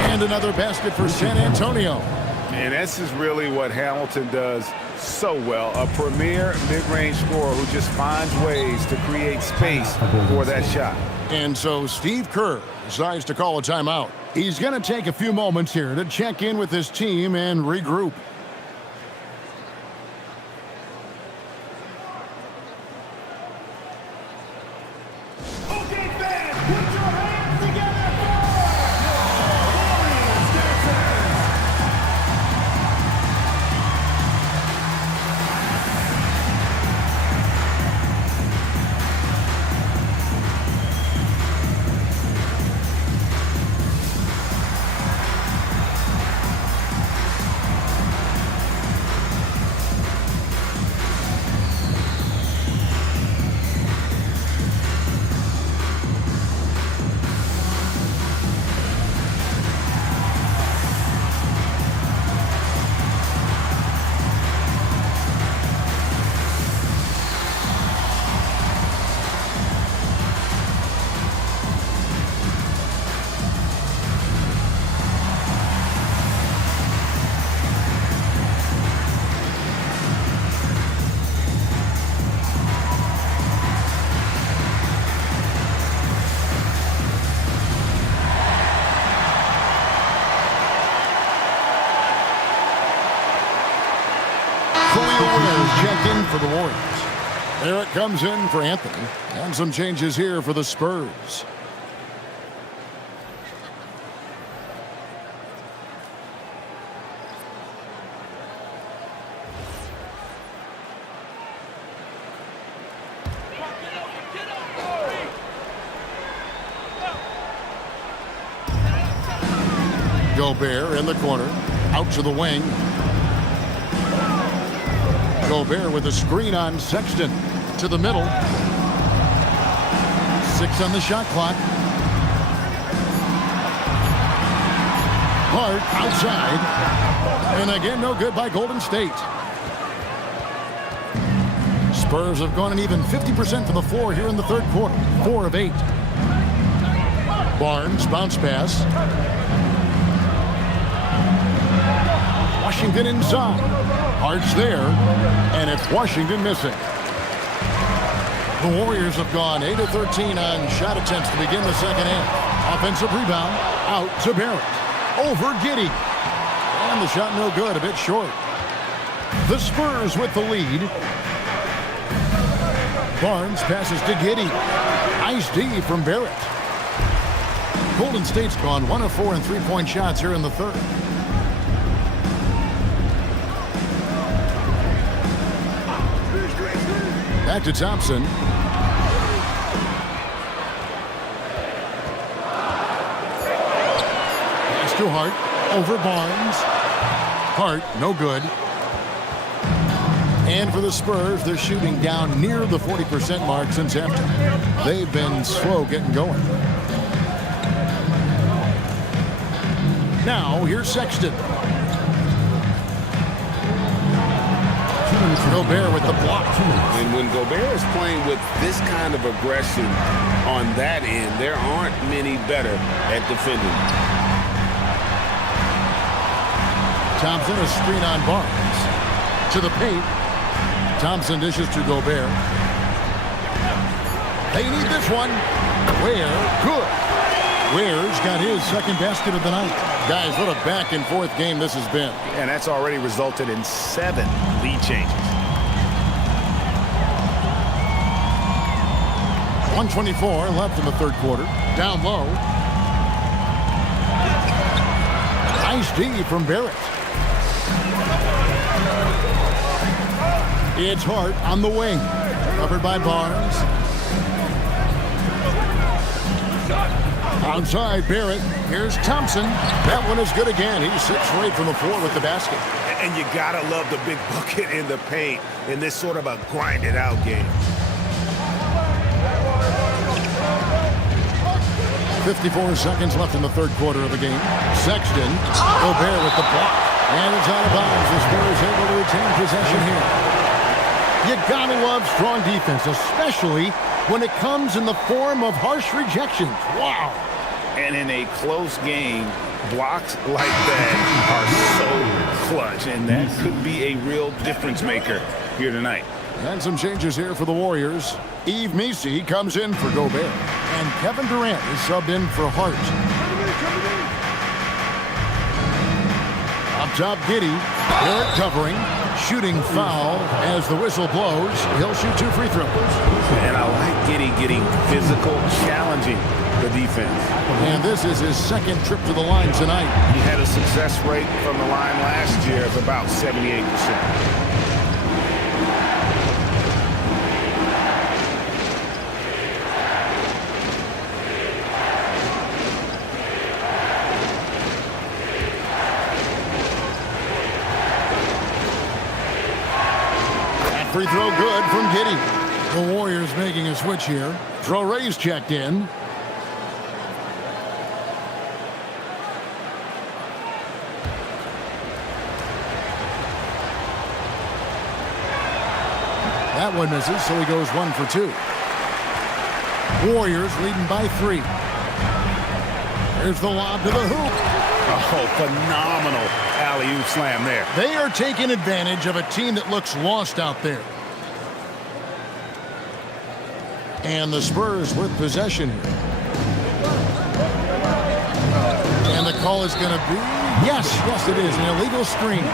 and another basket for San Antonio. And this is really what Hamilton does so well. A premier mid-range scorer who just finds ways to create space for that shot. And so Steve Kerr decides to call a timeout. He's going to take a few moments here to check in with his team and regroup. Okay, fans, put your hands together for Warriors dancers. Julio Reyes checked in for the Warriors. There it comes in for Anthony. And some changes here for the Spurs. Gobert in the corner, out to the wing. Gobert with a screen on Sexton to the middle. 6 on the shot clock. Hart outside. And again, no good by Golden State. Spurs have gone an even 50% from the floor here in the third quarter. 4 of 8. Barnes, bounce pass. Washington inside. Hart's there, and it's Washington missing. The Warriors have gone 8 of 13 on shot attempts to begin the second half. Offensive rebound, out to Barrett. Over Giddey. And the shot no good, a bit short. The Spurs with the lead. Barnes passes to Giddey. Nice D from Barrett. Golden State's gone 1 of 4 in three-point shots here in the third. Back to Thompson. Pass to Hart. Over Barnes. Hart, no good. And for the Spurs, they're shooting down near the 40% mark since after. They've been slow getting going. Now, here's Sexton. Gobert with the block. And when Gobert is playing with this kind of aggression on that end, there aren't many better at defending. Thompson, a screen on Barnes. To the paint. Thompson dishes to Gobert. They need this one. Ware, good. Ware's got his second basket of the night. Guys, what a back-and-forth game this has been. And that's already resulted in 7 lead changes. 1:24 left in the third quarter. Down low. Nice D from Barrett. It's Hart on the wing. Covered by Barnes. Outside Barrett. Here's Thompson. That one is good again. He's 6 for 8 from the floor with the basket. And you gotta love the big bucket in the paint in this sort of a grinded-out game. 54 seconds left in the third quarter of the game. Sexton. Gobert with the block. And it's out of bounds. The Spurs able to retain possession here. You gotta love strong defense, especially when it comes in the form of harsh rejections. Wow. And in a close game, blocks like that are so clutch, and that could be a real difference maker here tonight. And some changes here for the Warriors. Yves Missi comes in for Gobert. And Kevin Durant is subbed in for Hart. Up top, Giddey. Barrett covering. Shooting foul as the whistle blows. He'll shoot 2 free throws. And I like Giddey getting physical, challenging the defense. And this is his second trip to the line tonight. He had a success rate from the line last year of about 78%. Free throw good from Giddey. The Warriors making a switch here. Traore's checked in. That one misses, so he goes 1 for 2. Warriors leading by 3. There's the lob to the hoop. Oh, phenomenal alley-oop slam there. They are taking advantage of a team that looks lost out there. And the Spurs with possession here. And the call is going to be Yes, it is. An illegal screen.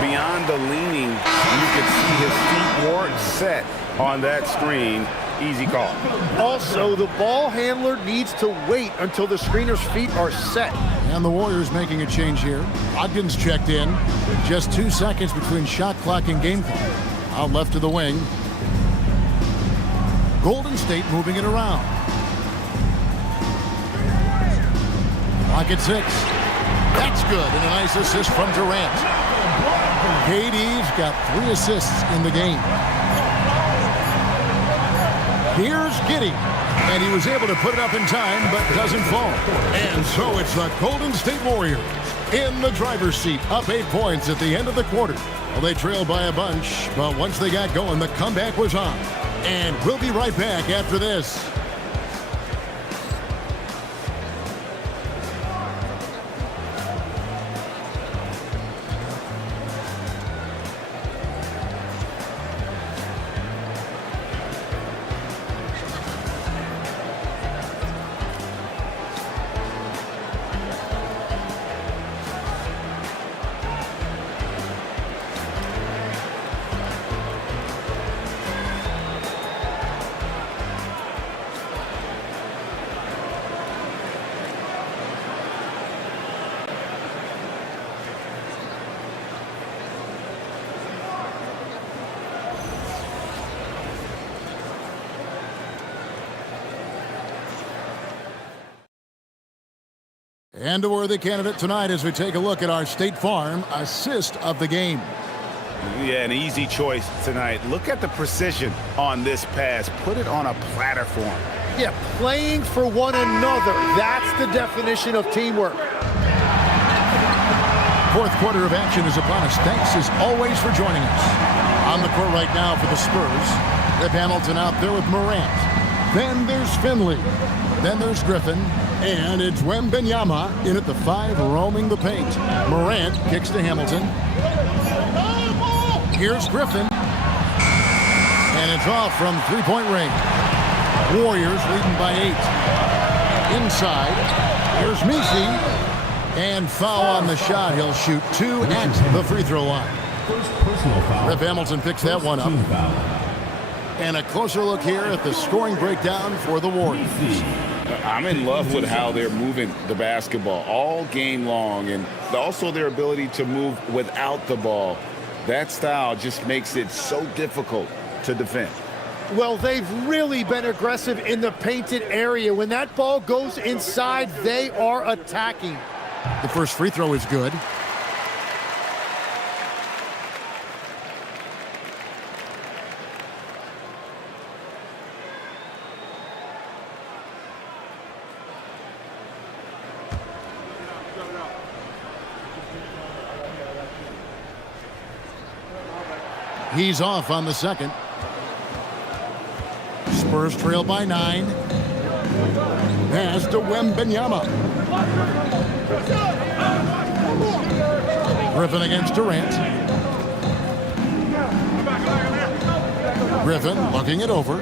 Beyond the leaning, you could see his feet weren't set on that screen. Easy call. Also, the ball handler needs to wait until the screener's feet are set. And the Warriors making a change here. Ogden's checked in. Just 2 seconds between shot clock and game clock. Out left to the wing. Golden State moving it around. Clock at 6. That's good. And a nice assist from Durant. KD's got 3 assists in the game. Here's Giddey. And he was able to put it up in time, but doesn't fall. And so it's the Golden State Warriors in the driver's seat, up 8 points at the end of the quarter. Well, they trailed by a bunch, but once they got going, the comeback was on. And we'll be right back after this. And a worthy candidate tonight as we take a look at our State Farm assist of the game. Yeah, an easy choice tonight. Look at the precision on this pass. Put it on a platter for him. Yeah, playing for one another. That's the definition of teamwork. Fourth quarter of action is upon us. Thanks as always for joining us. On the court right now for the Spurs. Rip Hamilton out there with Morant. Then there's Finley. Then there's Griffin. And it's Wembanyama in at the 5, roaming the paint. Morant kicks to Hamilton. Here's Griffin. And it's off from three-point range. Warriors leading by 8. Inside, here's Messi. And foul on the shot. He'll shoot 2 at the free throw line. Rip Hamilton picks that one up. And a closer look here at the scoring breakdown for the Warriors. I'm in love with how they're moving the basketball all game long, and also their ability to move without the ball. That style just makes it so difficult to defend. Well, they've really been aggressive in the painted area. When that ball goes inside, they are attacking. The first free throw is good. He's off on the second. Spurs trail by 9. Pass to Wembanyama. Griffin against Durant. Griffin looking it over.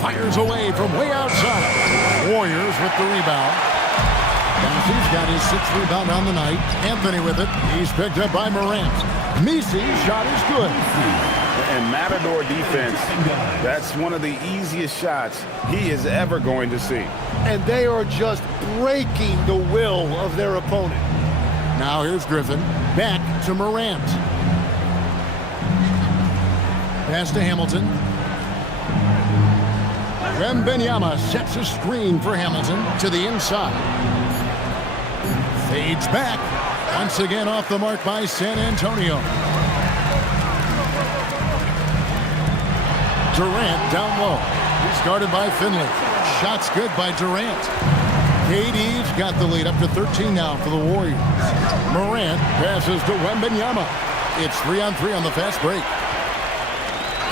Fires away from way outside. Warriors with the rebound. He's got his 6th rebound on the night. Anthony with it. He's picked up by Morant. Misi's shot is good. And Matador defense, that's one of the easiest shots he is ever going to see. And they are just breaking the will of their opponent. Now here's Griffin. Back to Morant. Pass to Hamilton. Wembanyama sets a screen for Hamilton to the inside. Fades back. Once again off the mark by San Antonio. Durant down low. He's guarded by Finley. Shots good by Durant. KD's got the lead up to 13 now for the Warriors. Morant passes to Wembanyama. It's 3-on-3 on the fast break.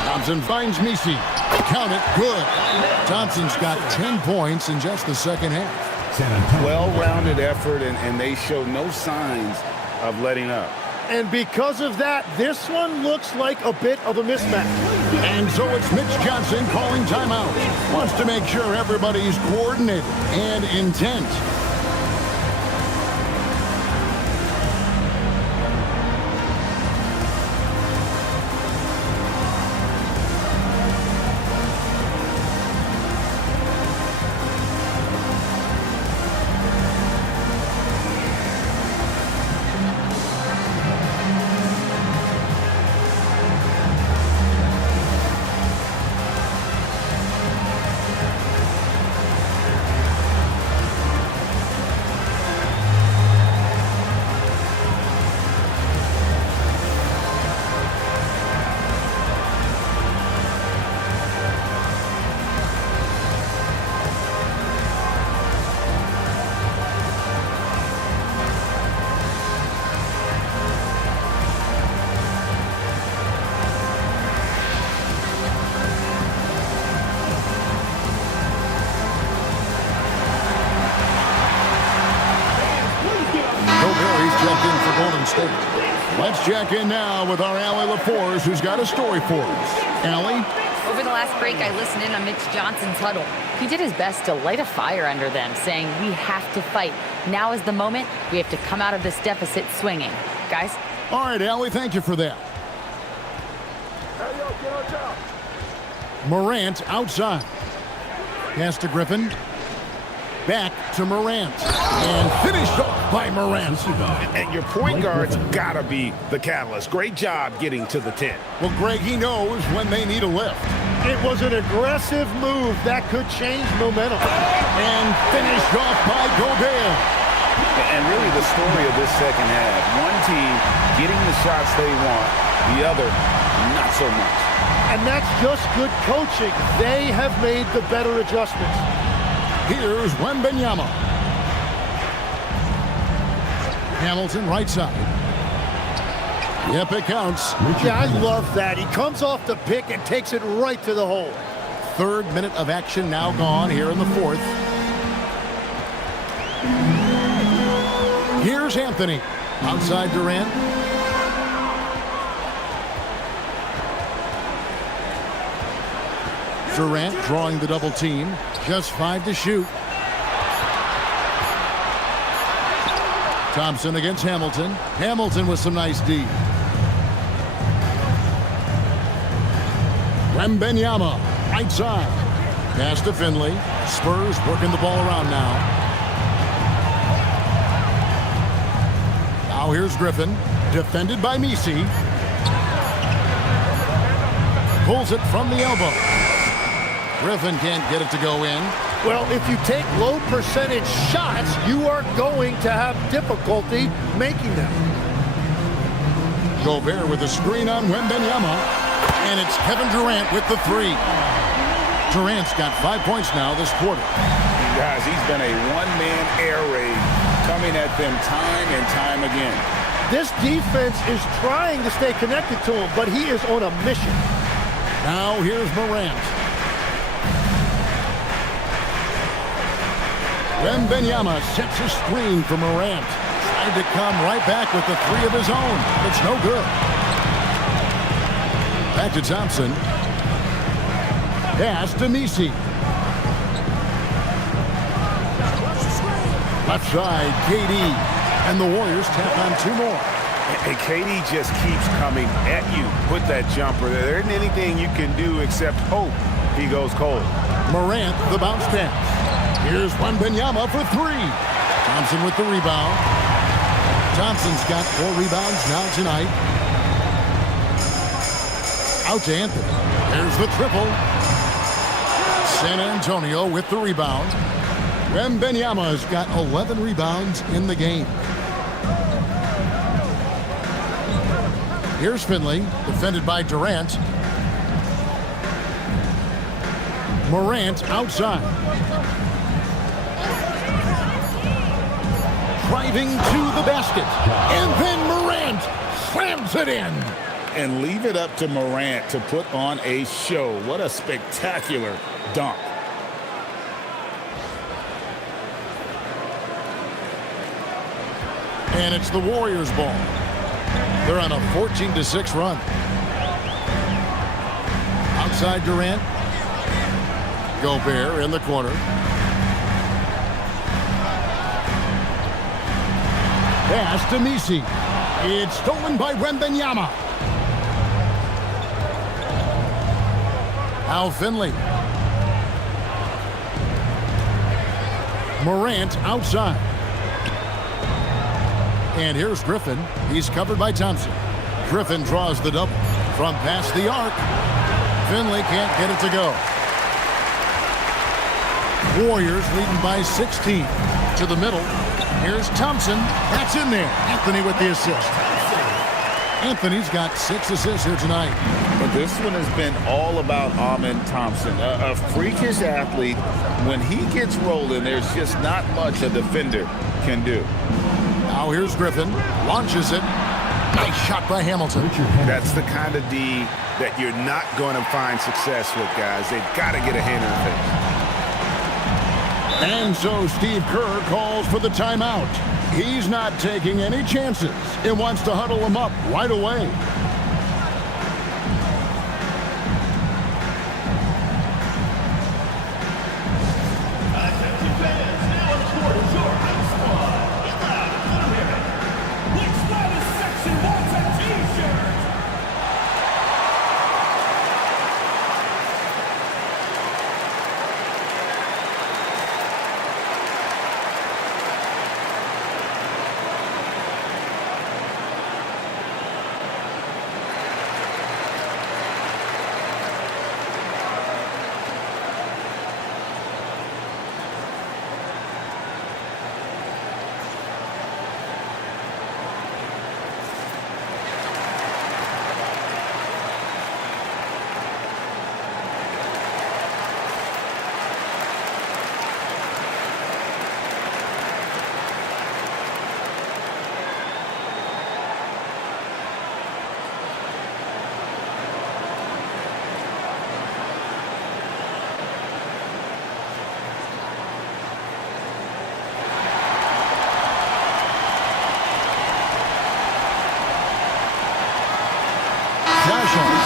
Thompson finds Messi. Count it. Good. Thompson's got 10 points in just the second half. Well-rounded effort, and they show no signs of letting up. And because of that, this one looks like a bit of a mismatch. And so it's Mitch Johnson calling timeout. Wants to make sure everybody's coordinated and intent. Let's check in now with our Allie LaForce, who's got a story for us. Allie? Over the last break, I listened in on Mitch Johnson's huddle. He did his best to light a fire under them, saying, we have to fight. Now is the moment. We have to come out of this deficit swinging. Guys? All right, Allie, thank you for that. Morant outside. Pass to Griffin. Back to Morant. And finished off by Morant. And your point guard's got to be the catalyst. Great job getting to the 10. Well, Greg, he knows when they need a lift. It was an aggressive move that could change momentum. And finished off by Gobert. And really the story of this second half. One team getting the shots they want, the other not so much. And that's just good coaching. They have made the better adjustments. Here's Wembanyama. Hamilton right side. Yep, it counts. Yeah, I love that. He comes off the pick and takes it right to the hole. Third minute of action now gone here in the fourth. Here's Anthony. Outside Durant. Durant drawing the double team. Just 5 to shoot. Thompson against Hamilton. Hamilton with some nice D. Wembanyama, right side. Pass to Finley. Spurs working the ball around now. Now here's Griffin. Defended by Misi. Pulls it from the elbow. Griffin can't get it to go in. Well, if you take low percentage shots, you are going to have difficulty making them. Gobert with a screen on Wembanyama. And it's Kevin Durant with the 3. Durant's got 5 points now this quarter. Guys, he's been a one-man air raid coming at them time and time again. This defense is trying to stay connected to him, but he is on a mission. Now here's Morant. Wembanyama sets a screen for Morant. Tried to come right back with the 3 of his own. It's no good. Back to Thompson. Pass to Misi. Left side, KD. And the Warriors tap on 2 more. And KD just keeps coming at you. Put that jumper there. There isn't anything you can do except hope he goes cold. Morant, the bounce pass. Here's Wembanyama for 3. Thompson with the rebound. Thompson's got 4 rebounds now tonight. Out to Anthony. There's the triple. San Antonio with the rebound. Wembanyama's got 11 rebounds in the game. Here's Finley, defended by Durant. Morant outside. Driving to the basket. And then Morant slams it in. And leave it up to Morant to put on a show. What a spectacular dunk. And it's the Warriors' ball. They're on a 14-6 run. Outside Durant. Gobert in the corner. Pass to Misi. It's stolen by Wembanyama. Now Finley. Morant outside. And here's Griffin. He's covered by Thompson. Griffin draws the double from past the arc. Finley can't get it to go. Warriors leading by 16. To the middle. Here's Thompson. That's in there. Anthony with the assist. Anthony's got 6 assists here tonight. But this one has been all about Amen Thompson. A freakish athlete. When he gets rolling, there's just not much a defender can do. Now here's Griffin. Launches it. Nice shot by Hamilton. That's the kind of D that you're not going to find success with, guys. They've got to get a hand in the face. And so Steve Kerr calls for the timeout. He's not taking any chances. It wants to huddle him up right away.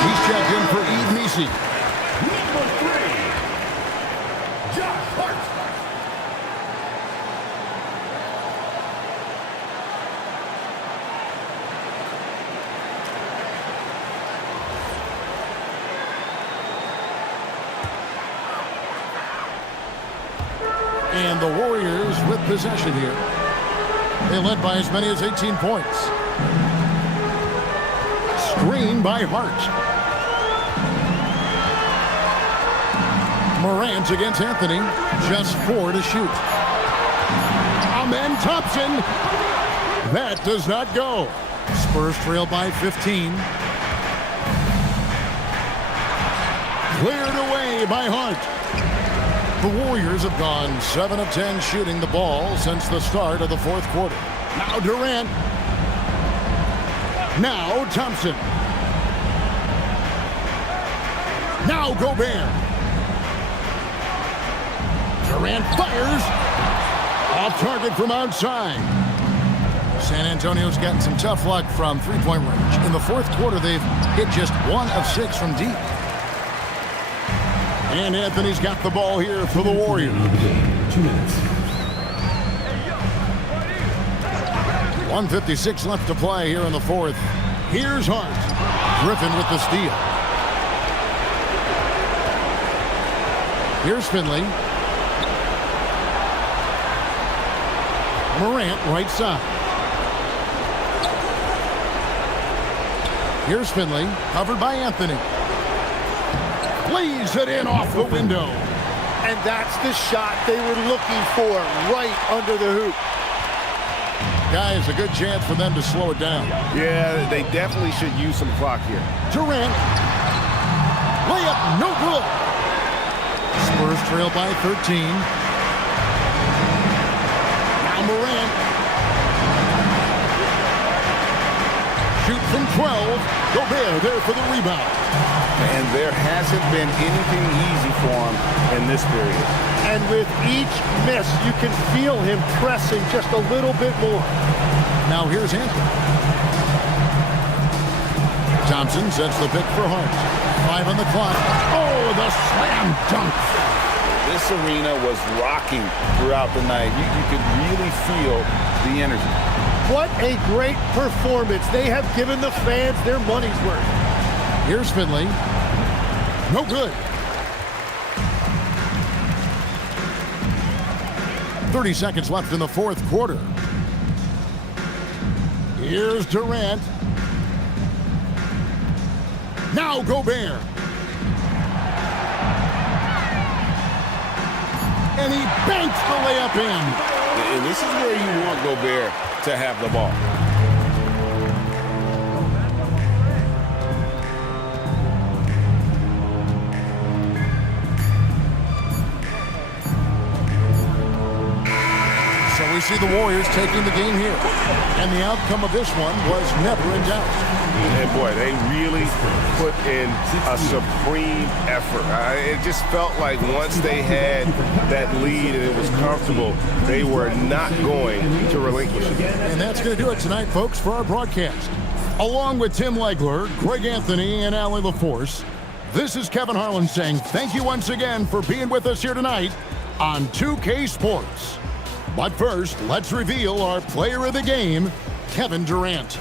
He's checked in for Eve Nisi. Number 3, Josh Hart. And the Warriors with possession here. They led by as many as 18 points. Screen by Hart. Morant against Anthony. Just 4 to shoot. Amen Thompson. That does not go. Spurs trail by 15. Cleared away by Hart. The Warriors have gone 7 of 10 shooting the ball since the start of the fourth quarter. Now Durant. Now Thompson. Now Gobert. Durant fires. Off target from outside. San Antonio's gotten some tough luck from three-point range. In the fourth quarter, they've hit just 1 of 6 from deep. And Anthony's got the ball here for the Warriors. 2 minutes. 1:56 left to play here in the fourth. Here's Hart. Griffin with the steal. Here's Finley. Morant right side. Here's Finley, covered by Anthony. Lays it in off the window. And that's the shot they were looking for, right under the hoop. Guys, a good chance for them to slow it down. Yeah, they definitely should use some clock here. Durant. Layup, no good. Spurs trail by 13. Now Morant. Shoot from 12. Gobert there for the rebound. And there hasn't been anything easy for him in this period. And with each miss, you can feel him pressing just a little bit more. Now here's Anthony. Thompson sets the pick for Hart. 5 on the clock. Oh, the slam dunk. This arena was rocking throughout the night. You could really feel the energy. What a great performance. They have given the fans their money's worth. Here's Finley. No good. 30 seconds left in the fourth quarter. Here's Durant. Now Gobert. And he banks the layup in. And this is where you want Gobert to have the ball. So we see the Warriors taking the game here. And the outcome of this one was never in doubt. And boy, they really put in a supreme effort. It just felt like once they had that lead and it was comfortable, they were not going to relinquish it. And that's going to do it tonight, folks, for our broadcast. Along with Tim Legler, Greg Anthony, and Allie LaForce, this is Kevin Harlan saying thank you once again for being with us here tonight on 2K Sports. But first, let's reveal our player of the game, Kevin Durant.